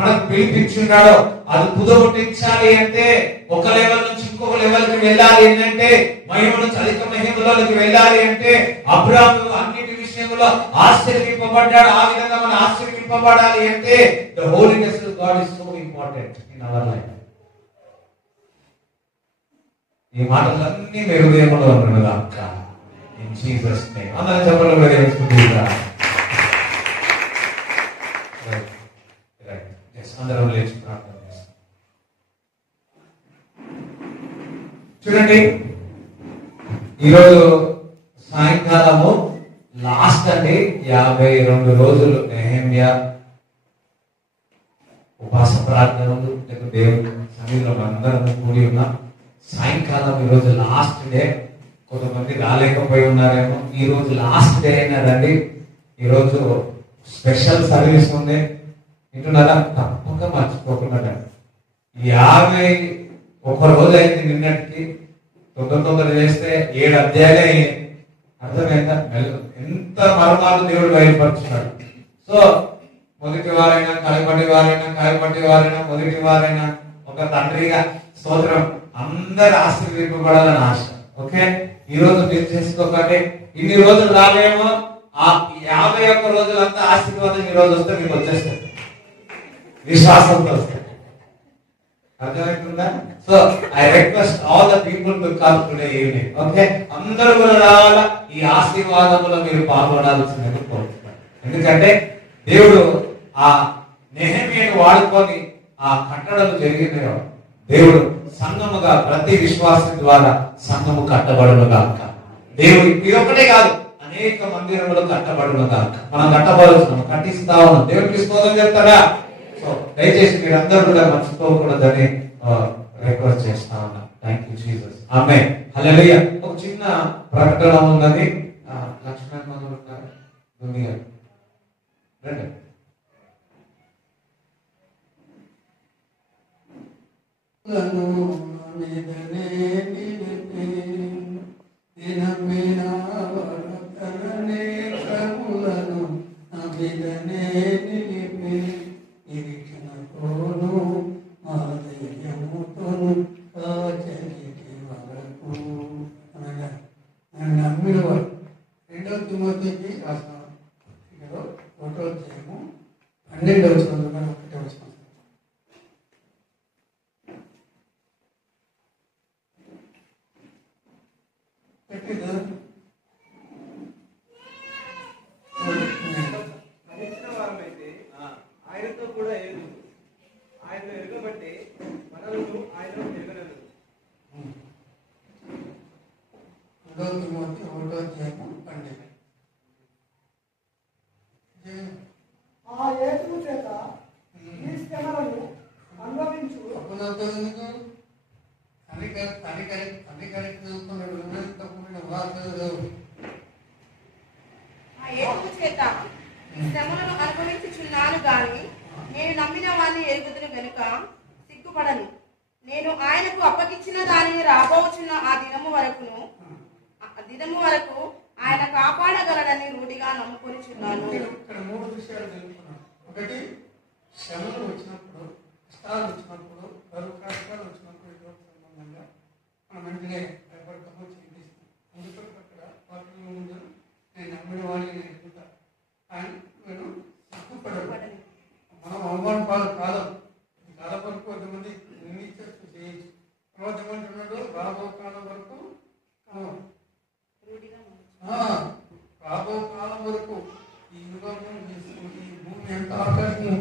మనకు పిలిపించున్నాడో అది కుదగొట్టించాలి అంటే ఒక లెవెల్ నుంచి ఇంకొక లెవెల్ కి వెళ్ళాలి అంటే, మహిమ నుంచి అధిక మహిమలోకి వెళ్ళాలి అంటే అబ్రాహాము అన్నిటి విషయంలో ఆశీర్వదింపబడ్డాడు. ఆ విధంగా మనం ఆశీర్వదింపబడాలి అంటే the holiness of God is so important in our life. ఈ మాటలన్నీ మీ హృదయంలో ఉన్నదా అక్క? ఇన్ జీసస్ నేమ్ అందరం చెప్పండి. అందరం లేచి ప్రార్థన చేస్తాం. చూడండి, ఈరోజు సాయంకాలము లాస్ట్ అండి. 52 రోజులు నెహెమ్యా ఉపవాస ప్రార్థనలు దేవుని సన్నిధిలో అందరం కూడి ఉన్నాం. సాయంకాలం ఈరోజు లాస్ట్ డే. కొంతమంది రాలేకపోయి ఉన్నారేమో. ఈ రోజు లాస్ట్ డే అయినదండి. ఈరోజు స్పెషల్ సర్వీస్ ఉంది. వింటున్నారా? తప్పక మర్చిపోకుండా. 51 రోజు అయింది నిన్నటికి. తొందర చేస్తే 7 అధ్యాయాలే అయ్యాయి. అర్థమైందా? ఎంత మర్మాలు దేవుడు బయలుపరుచున్నాడు. సో మొదటి వారైనా కాయపట్టి వారైనా మొదటి వారైనా ఒక తండ్రిగా స్తోత్రం అందరు ఆశీర్వదింపబడాలని ఆశ. ఓకే, ఈ రోజు మీరు చేసుకోకండి. ఇన్ని రోజులు రాలేమో, ఆ 51 రోజులంతా ఆశీర్వాదం ఈ రోజు వస్తే మీకు వచ్చేస్తారు. విశ్వాసంతో వస్తాయి. అర్థమవుతుందా? So I request all the people to come today evening. Okay, అందరూ కూడా రావాలా. ఈ ఆశీర్వాదంలో మీరు పాల్గొనాల్సిందని కోరుతున్నాను. ఎందుకంటే దేవుడు ఆ నెహెమ్యాను వాడుకొని ఆ కట్టడలు జరిగినాయో దేవుడు సంఘముగా ప్రతి విశ్వాసం ద్వారా సంఘము కట్టబడును గాక. దేవుడు ఇది ఒకటే కాదు, అనేక మందిరములు కట్టబడును గాక. మనం కట్టబడుతున్నాం, కట్టిస్తా ఉన్నాం. దేవుడికి స్తోత్రం చెప్తారా? సో దయచేసి మీరందరూ కూడా మర్చిపోకూడదని రిక్వెస్ట్ చేస్తా ఉన్నా. Thank you Jesus. Amen. Hallelujah. ఒక చిన్న ప్రకటన ఉన్నది. లక్ష్మణ్ గారు ఉన్నారు. రండి. ఆయనతో కూడా ఏదు ఆయన ఎరగబట్టి మనలను ఆయన ఎరగనను. ఆ ఏతువు చేత ఈ శ్రమలను అనుభవించు. ఆ ఏతువు చేత ఈ శ్రమలను అనుభవించుచున్నాను గాని దాన్ని ఎరుగుదును గనుక సిగ్గుపడను. నేను ఆయనకు అప్పగించిన దానిని రాబోచున్న ఆ దినము వరకు ఆయన కాపాడగలడని రూఢిగా నమ్ముకొనిచున్నాను. ఇక్కడ 3 విషయాలు తెలుపుతున్నాను. ఒకటి, శ్రమలు వచ్చినప్పుడు, కష్టాలు వచ్చినప్పుడు, బరువు కష్టాలు వచ్చినప్పుడు ఇతర సంబంధంగా మనం వెంటనే భయపడతాము, చింతిస్తాం. అందుకని అక్కడ వాటిలో ముందు నేను నమ్మిన వాడిని నేను ఎదుగుతా అని నేను సిగ్గుపడను. మనం అవమాన కాలం ఈ కాలం వరకు కొంతమంది చేయొచ్చు. తర్వాత ఏమంటున్నాడు, రాబో కాలం వరకు రాబో కాలం వరకు ఈ యుగము ఈ భూమి ఎంత ఆకాశము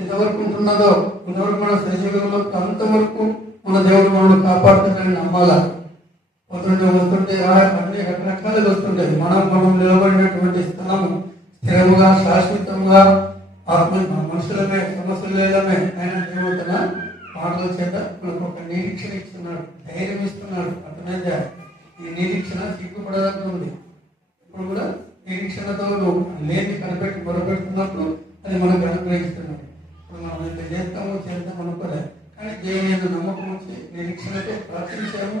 ఎంతవరకు ఉంటున్నదో ఇంతవరకు మన సజీవంలో అంతవరకు మన దేవుడు మనల్ని కాపాడుతుందని నమ్మాలా. వస్తుంటే అన్ని రకరకాలుగా వస్తుంటాయి. మనం నిలబడినటువంటి స్థలము స్థిరముగా శాశ్వతంగా మనుషులమే సమస్యలమే ఆయన దేవుతన మాటల చేత మనకు ఒక నిరీక్షణ ఇస్తున్నాడు, ధైర్యం ఇస్తున్నాడు. అతనైతే ఈ నిరీక్షణ సిగ్గుపడదంటుంది. ఇప్పుడు కూడా నిరీక్షణతో నువ్వు లేని కనిపెట్టి మొరపెడుతున్నప్పుడు అది మనకు అనుగ్రహిస్తున్నాడు. ఇప్పుడు మనం ఎంత చేద్దాం అనుకోలే, కానీ దేవుని యొక్క నమ్మకం వచ్చి నిరీక్షణతో ప్రార్థించాము.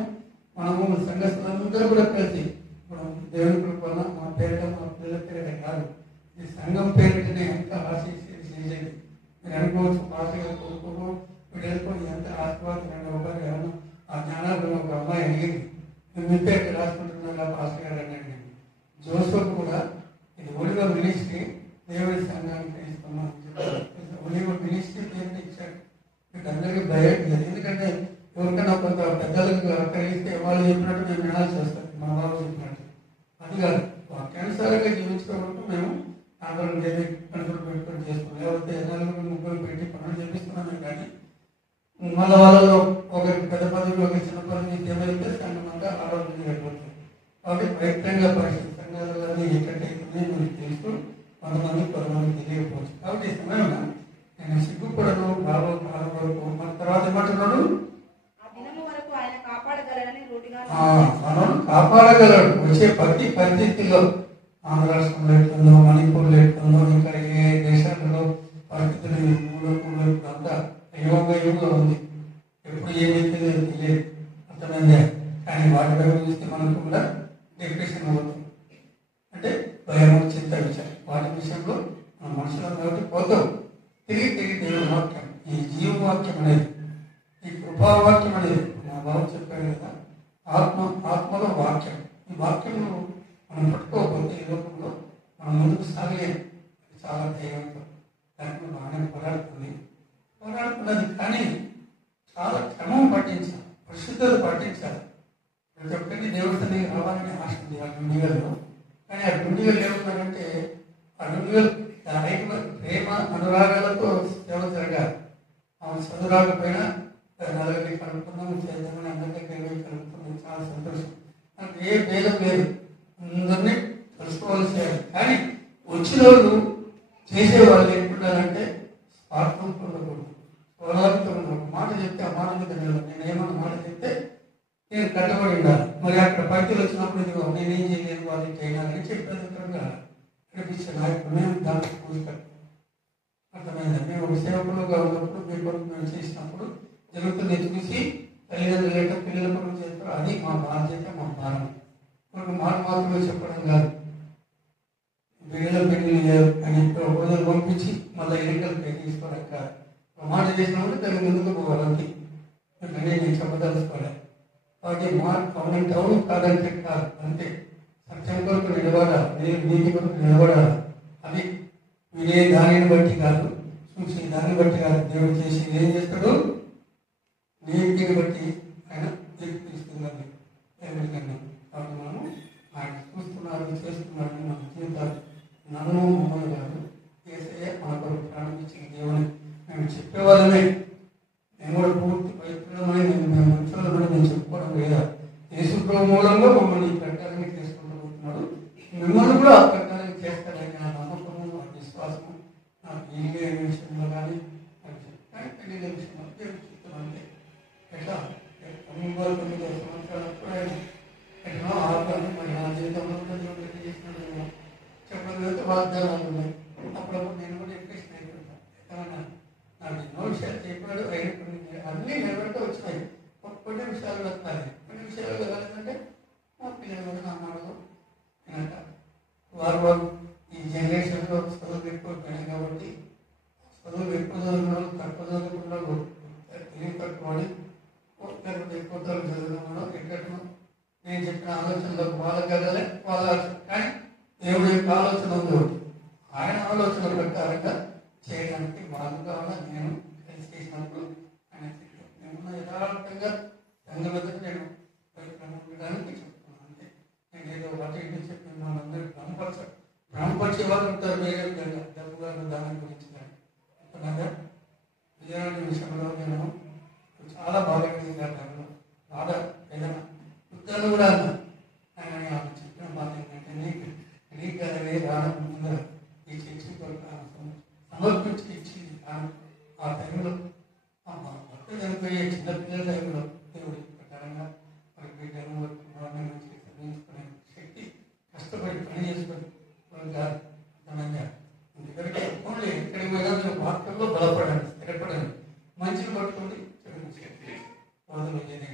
మనము సంఘస్థులందరూ కూడా కలిసి ఇప్పుడు దేవుని కృపణ మా పేరిట మా పిల్లల పేరిట కాదు, ఈ సంఘం పేరిటనే ఎంత ఆశీస్సేది మీరు అనుకోవచ్చు. పాస్టర్ కోరుకోరు వీడు వెళ్ళుకొని ఎంత ఆశీర్వాదం ఒకరు ఏమన్నా ఆ జ్ఞానాలు ఒక అమ్మాయి అడిగింది, మీ పేరు రాసుకుంటున్నా పాస్టర్ గారు అన్నాడు. జోసఫ్ కూడా ఇది ఒలివర్ మినిస్ట్రీ దేవుడి సంఘానికి ఇస్తున్నాను చెప్పారు. ఒలివర్ మినిస్ట్రీ పేరు ఇచ్చాడు. మీకు అందరికీ భయం లేదు, ఎందుకంటే ఎవరికైనా కొంత పెద్దలకు అక్కడిస్తే వాళ్ళు చెప్పినట్టు మేము వినాల్సి వస్తుంది. మా బాబు చెప్పినట్టు అది కాదు. వాక్యానుసారంగా జీవించుకోవడం మేము ఆందోళన చేసి కంట్రోల్ పెట్టుకొని చేస్తున్నాం. లేకపోతే 4 పెట్టి పనులు చేపిస్తున్నామే కానీ మళ్ళీ వాళ్ళలో ఒకరికి పెద్ద పదవి ఒక చిన్న పదవి ఏమైతే సంఘం అంతా ఆలోచన అయిపోతుంది. కాబట్టి ప్రయత్నంగా పరిస్థితి సంఘాలన్నీ ఎక్కడైతే మీకు తెలుస్తూ కొంతమంది తెలియకపోవచ్చు. కాబట్టి ఈ సమయంలో నేను సిగ్గుపడను బాబు కాలం వరకు. మన తర్వాత ఏమంటున్నాడు, మనం కాపాడగలడు. వచ్చే ప్రతి పరిస్థితుల్లో ఆంధ్ర రాష్ట్రంలో ఎట్లుందో, మణిపూర్లో ఎట్లుందో, ఇంకా ఏ దేశాలలో పరిస్థితులు మూడు అంతా యుగంగా ఉంది. ఎప్పుడు ఏమైతే తెలియదు, అర్థమైందే. కానీ వాటి వైపు చూస్తే మనకు కూడా డిప్రెషన్ అవుతుంది. అంటే భయం, చింత, విచారం వాటి విషయంలో మన మనుషులను కాబట్టి పోతాం. తిరిగి దేవుని వాక్యం, ఈ జీవవాక్యం అనేది, ఈ కృపావాక్యం అనేది నా బాబు చెప్పాడు కదా, ఆత్మలో వాక్యం. ఈ వాక్యం మనం పట్టుకోకపోతే ఈ లోకంలో మనం ముందుకు సాగలేము. చాలా ధైర్యంతో దాంట్లో బాగానే పోరాడుతున్నది. కానీ చాలా క్రమం పాటించాలి, పరిశుద్ధత పాటించాలి. ప్రతి ఒక్కరికి దేవుడిని రావాలని ఆశ ఉంది ఆ డుండిగల్లో. కానీ ఆ డుండిగలు ఏమన్నారంటే, ఆ డుండిగలు ప్రేమ అనురాగాలతో సేవ జరగాలి. ఆమె చదువురాకపోయినా నలుగురిని కలుపుకుందాం, చేద్దామని అందరికీ కలుపుకుందాం, చాలా సంతోషం. నాకు ఏ భేదం లేదు, అందరినీ తెలుసుకోవాల్సి చేయాలి. కానీ వచ్చిన వాళ్ళు చేసేవాళ్ళు ఎట్లుండాలంటే స్వార్థంతో ఉండకూడదు, స్వలాభితో ఉండకూడదు. మాట చెప్తే ఆ మాట మీద నిలబడి, నేను ఏమన్నా మాట చెప్తే నేను కట్టబడి ఉండాలి. మరి అక్కడ పైకి వచ్చినప్పుడు ఇదిగో నేనేం చేయలేదు వాళ్ళు చేయాలని చెప్పేది అనిపించే నాయకుడు మేము దాంట్లో పూసుకుంటాం. అర్థమైందా? మేము ఒక సేవకులుగా ఉన్నప్పుడు మీ కొరకు మేము చేసినప్పుడు జరుగుతుంది చూసి తల్లిదండ్రులు లేక పిల్లల కొరకు చేస్తారు. అది మా బాధ్యత, మా భారం. మనకు మాట మాత్రమే చెప్పడం కాదు, బిడ్డల పెళ్లి అని రోజులు పంపించి మళ్ళీ ఎన్నికలు తీసుకోవడం కాదు. మాట చేసినప్పుడు దాన్ని ముందుకు పోవాలంటే నేను చెప్పదలుచుకోవాలి. కాబట్టి మాట అవునంటే అవును, కాదంటే కాదు, అంతే. సత్యం కొరకు నిలబడాలి, నీతి కొరకు నిలబడాలి. అది వినే దానిని బట్టి కాదు, చూసి దాన్ని బట్టి కాదు. దేవుడు చేసి ఏం చేస్తాడు, నీతిని బట్టి ఆయన తీర్పు తీసుకున్నది ఎవరికన్నా. కాబట్టి మనము ఆయన చూస్తున్నాడు, చేస్తున్నాడు. మన జీవితాలు నన్ను మమ్మల్ని కాదు, ఏసయ్య మన కొరకు ప్రారంభించిన దేవుని మేము చెప్పేవాళ్ళమే. మేము కూడా పూర్తి ప్రయత్నమై మేము మంచులమని మేము చెప్పుకోవడం లేదా. యేసుప్రభు మూలంలో మమ్మల్ని ఈ ప్రకారంగా చేసుకుంటూ పోతున్నాడు. మిమ్మల్ని కూడా ఆ ప్రకారంగా చేస్తాడని నా నమ్మకము, నా విశ్వాసము నాకు ఈ విషయంలో కానీ పెళ్లి విషయంలో చెప్తున్నాను. ఎట్లా 9 సంవత్సరాలప్పుడు ఆయన ఎట్లా ఆపాను. మరి నా జీవితంలో దేవుడు ఎట్లా చేసినాడు చెప్పడం వాగ్దానాలు ఉన్నాయి. అప్పుడప్పుడు నేను కూడా ఎట్లా అయిపోతాను. ఎక్కడన్నా నాకు ఎన్నో విషయాలు చెప్పాడు, అన్నీ నెరవేరుతూ వచ్చినాయి. కొన్ని విషయాలు వస్తున్నాయి, కొన్ని విషయాలు వెళ్ళాలంటే మా పిల్లలు కూడా నా మాటలు వినంటారు. వారు ఈ జనరేషన్లో చదువులు ఎక్కువ పోయినాయి కాబట్టి చదువులు ఎక్కువ చదువుకున్న వాళ్ళు తక్కువ చదువుకున్న వాళ్ళు తెలివి తక్కువని ఎక్కువ చదువుకున్నాడు. ఎక్కడో నేను చెప్పిన ఆలోచనలకు వాళ్ళకి కదలే వాళ్ళ ఆలోచన, కానీ దేవుడి యొక్క ఆలోచన ఉంది. ఆయన ఆలోచన ప్రకారంగా చేయడానికి వాళ్ళు కావాలా నేను కలిసి చేసినప్పుడు ఆయన నేను యథార్థంగా సంఘటన నేను ఉండడానికి చెప్తున్నాను. అంటే నేను ఏదో వాటి ఇంటి చెప్పిన వాళ్ళందరూ భ్రమపరిచే వాళ్ళు ఉంటారు. వేరే విధంగా డబ్బు గారు దాని గురించి కానీ విజయనగరం విషయంలో నేను చాలా బాగా దాంట్లో బాగా ఏదైనా వృద్ధాలు కూడా ఆయన చెప్పిన మాట ఏంటంటే నీకు అదే రావడం ముందర ఈ చర్చి సమర్పించి ఇచ్చింది. ఆ టైంలో భర్త చనిపోయే చిన్నపిల్లల టైంలో దేవుడి ప్రకారంగా వారి బిడ్డను నుంచి చదివించుకునే శక్తి కష్టపడి పని చేసుకొని ఘనంగా దగ్గరికి చెప్పుకోండి. ఎక్కడికి పోయినా మీరు వాక్యంలో బలపడండి, స్థిరపడండి, మంచిని పట్టుకోండి, చెడుని శక్తి వదలు అని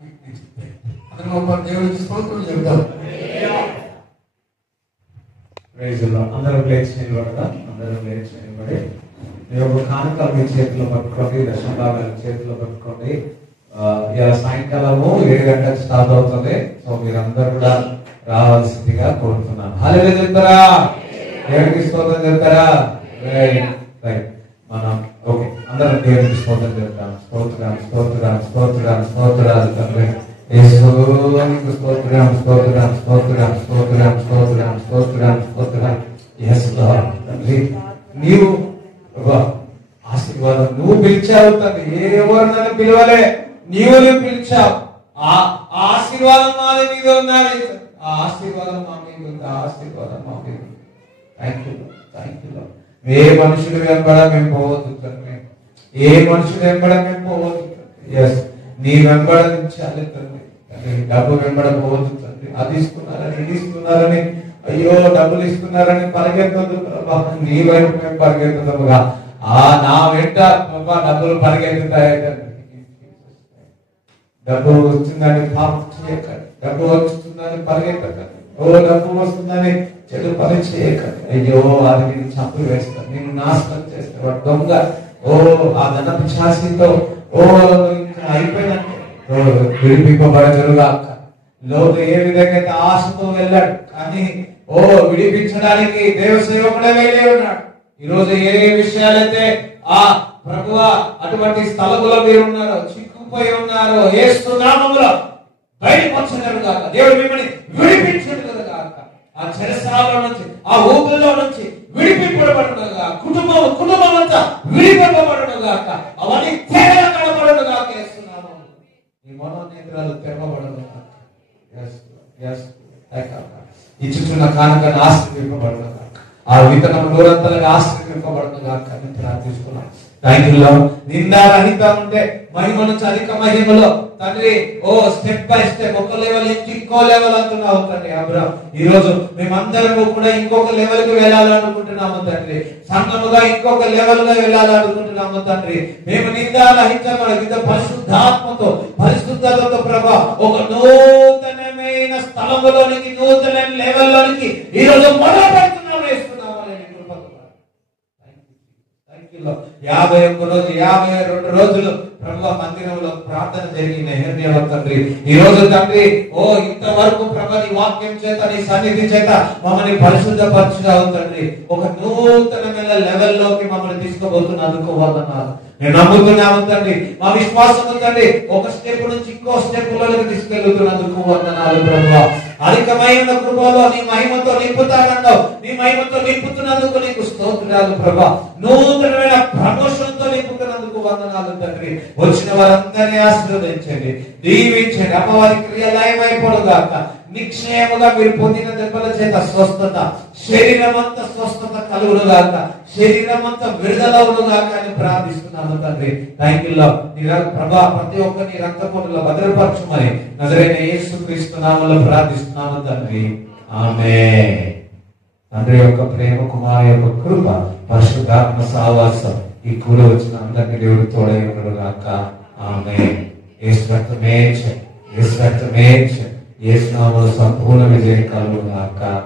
మీకు నేను చెప్పాను. అతను దేవుడికి స్తోత్రం చెప్తాను. అందరూ లేచి నిలబడదా? అందరూ లేచి నిలబడి మీరు ఒక కానుకలు మీ చేతిలో పట్టుకోండి, దశమ భాగాలు చేతిలో పట్టుకోండి. ఇలా సాయంకాలము 7 గంటలకు స్టార్ట్ అవుతుంది. సో మీరందరూ కూడా రావాల్సిందిగా కోరుతున్నాను. హల్లెలూయా చెప్తారా? దేవుడికి స్తోత్రం చెప్తారా? రైట్. మనం ఓకే, అందరం దేవుడికి స్తోత్రం చెప్తాం. స్తోత్రం స్తోత్రం స్తోత్రం స్తోత్రాలు తండ్రి. యేసునికి స్తోత్రం స్తోత్రం స్తోత్రం స్తోత్రం స్తోత్రం స్తోత్రం స్తోత్రం. యేసు తండ్రి నీవు ఆశీర్వాదం నువ్వు పిలిచావు తండ్రి. ఎవరు నన్ను పిలవలే, నీవు పిలిచావు. ఆ ఆశీర్వాదం మా మీద ఉన్నది. ఆ ఆశీర్వాదం మా మీద ఉంది. ఆ ఆశీర్వాదం మా మీద ఉంది. Thank you, thank you. ఏ మనుషులు వెంబడ మేము పోవద్దు తండ్రి. ఏ మనుషులు వెంబడ మేము పోవద్దు తండ్రి. ఎస్, నీ వెంబడించాలి తండ్రి. డబ్బు వెంబడ పోవద్దు తండ్రి. అది ఇస్తున్నారని ఇది ఇస్తున్నారని, అయ్యో డబ్బులు ఇస్తున్నారని పరిగెత్తద్దు ప్రభా. నీ వైపు మేము పరిగెత్తుతాముగా. నా వెంట ప్రభా డబ్బులు పరిగెత్తుతాయి తండ్రి. డబ్బు వస్తుందని పాపం చేయకండి, డబ్బు వస్తుందని పరిగెత్తకండి. ఓ డబ్బు వస్తుందని చెడు పని చేయకండి. అయ్యో అది నేను చంపి వేస్తాను, నేను నాశనం చేస్తాను. దొంగ ఓ ఆ ధనపు చాసితో ఓ అయిపోయినట్టే. విడిపింపబడగలుగాక. లోతు ఏ విధంగా అయితే ఆశతో వెళ్ళాడు, కానీ ఓ విడిపించడానికి దేవ సేవకుడే వెళ్ళే ఉన్నాడు. ఈరోజు ఏ విషయాలైతే ఆ ప్రభువ అటువంటి స్థలములో మీరు ఉన్నారో, చిక్కుపోయి ఉన్నారో, యేసు నామములో బయటపరచగలుగాక. దేవుడు మిమ్మల్ని విడిపించగలుగాక. ఆ చెరసాలలో నుంచి, ఆ ఊపిరిలో నుంచి విడిపింపబడునుగా. కుటుంబం అంతా విడిపింపబడునుగాక. అవన్నీ తేడా కనబడునుగాక. ఈ మనోనేత్రాలు తెరవబడునుగాక. ఇచ్చుచున్న కానుకను ఆశ్రయింపబడునుగాక. ఆ విత్తనం నూరంతలుగా ఆశ్రయింపబడునుగాక అని ప్రార్థిస్తున్నాం. Thank you lord. నిందారహితం ఉంటే మహిమ నుంచి అధిక మహిమలో తండ్రి ఓ స్టెప్ బై స్టెప్ ఒక లెవెల్ నుంచి ఇంకో లెవెల్ అంటున్నావు తండ్రి. అబ్రాహాం ఈ రోజు మేమందరము కూడా ఇంకొక లెవెల్ కి వెళ్ళాలనుకుంటున్నాము తండ్రి. సంఘముగా ఇంకొక లెవెల్ గా వెళ్ళాలనుకుంటున్నాము తండ్రి. మేము నిందారహితంగా పరిశుద్ధాత్మతో పరిశుద్ధతతో ప్రభా ఒక నూతనమైన స్థలములోనికి, నూతన లెవెల్లోనికి ఈ రోజు మొదలు పెడుతున్నాము. వేస్తున్నాము 51 రోజు 52 రోజులు ప్రభు మందిరంలో ప్రార్థన జరిగిన హెర్నియాలో తండ్రి. ఈ రోజు తండ్రి ఓ ఇంతవరకు ప్రభు నీ వాక్యం చేత, నీ సన్నిధి చేత మమ్మల్ని పరిశుద్ధపరచుదావు తండ్రి. ఒక నూతనమైన లెవెల్లోకి మమ్మల్ని తీసుకుపోతున్నందుకు వందనాలు. నేను నమ్ముతున్నాము తండ్రి. మా విశ్వాసం తండ్రి ఒక స్టెప్ నుంచి ఇంకో స్టెప్ లోకి తీసుకెళ్తున్నందుకు వందనాలు ప్రభువా. అధికమైన కృపలో నీ మహిమతో నింపుతానన్నావు. నీ మహిమతో నింపుతున్నందుకు నీకు స్తోత్రాలు ప్రభా. నూతనమైన ప్రమోషన్ తో నింపుతున్నందుకు వందనాలు తండ్రి. వచ్చిన వారందరినీ ఆశీర్వదించండి, దీవించండి. అమ్మవారి క్రియ లయమైపోడుగాక. నిక్షేమగా మీరు పొందిన దెబ్బల చేత స్వస్థత, శరీరం అంతా స్వస్థత కలుగుడుగాక, శరీరం అంతా విడుదలవుడుగాక అని ప్రార్థిస్తున్నాను తండ్రి. Thank you lord. నీ ప్రభా ప్రతి ఒక్కరిని రక్తపోటులో భద్రపరచుమని నజరైన యేసుక్రీస్తు నామములో ప్రార్థిస్తున్నాను తండ్రి. ఆమేన్. తండ్రి యొక్క ప్రేమ, కుమారు యొక్క కృప, పరిశుద్ధాత్మ సావాసం ఈ కూడి వచ్చిన అందరికీ దేవుడు తోడై ఉండడు గాక. ఆమేన్. యేసు రక్తమే యేసు రక్తమే యేసు నామములో సంపూర్ణ విజయం కలుగును గాక.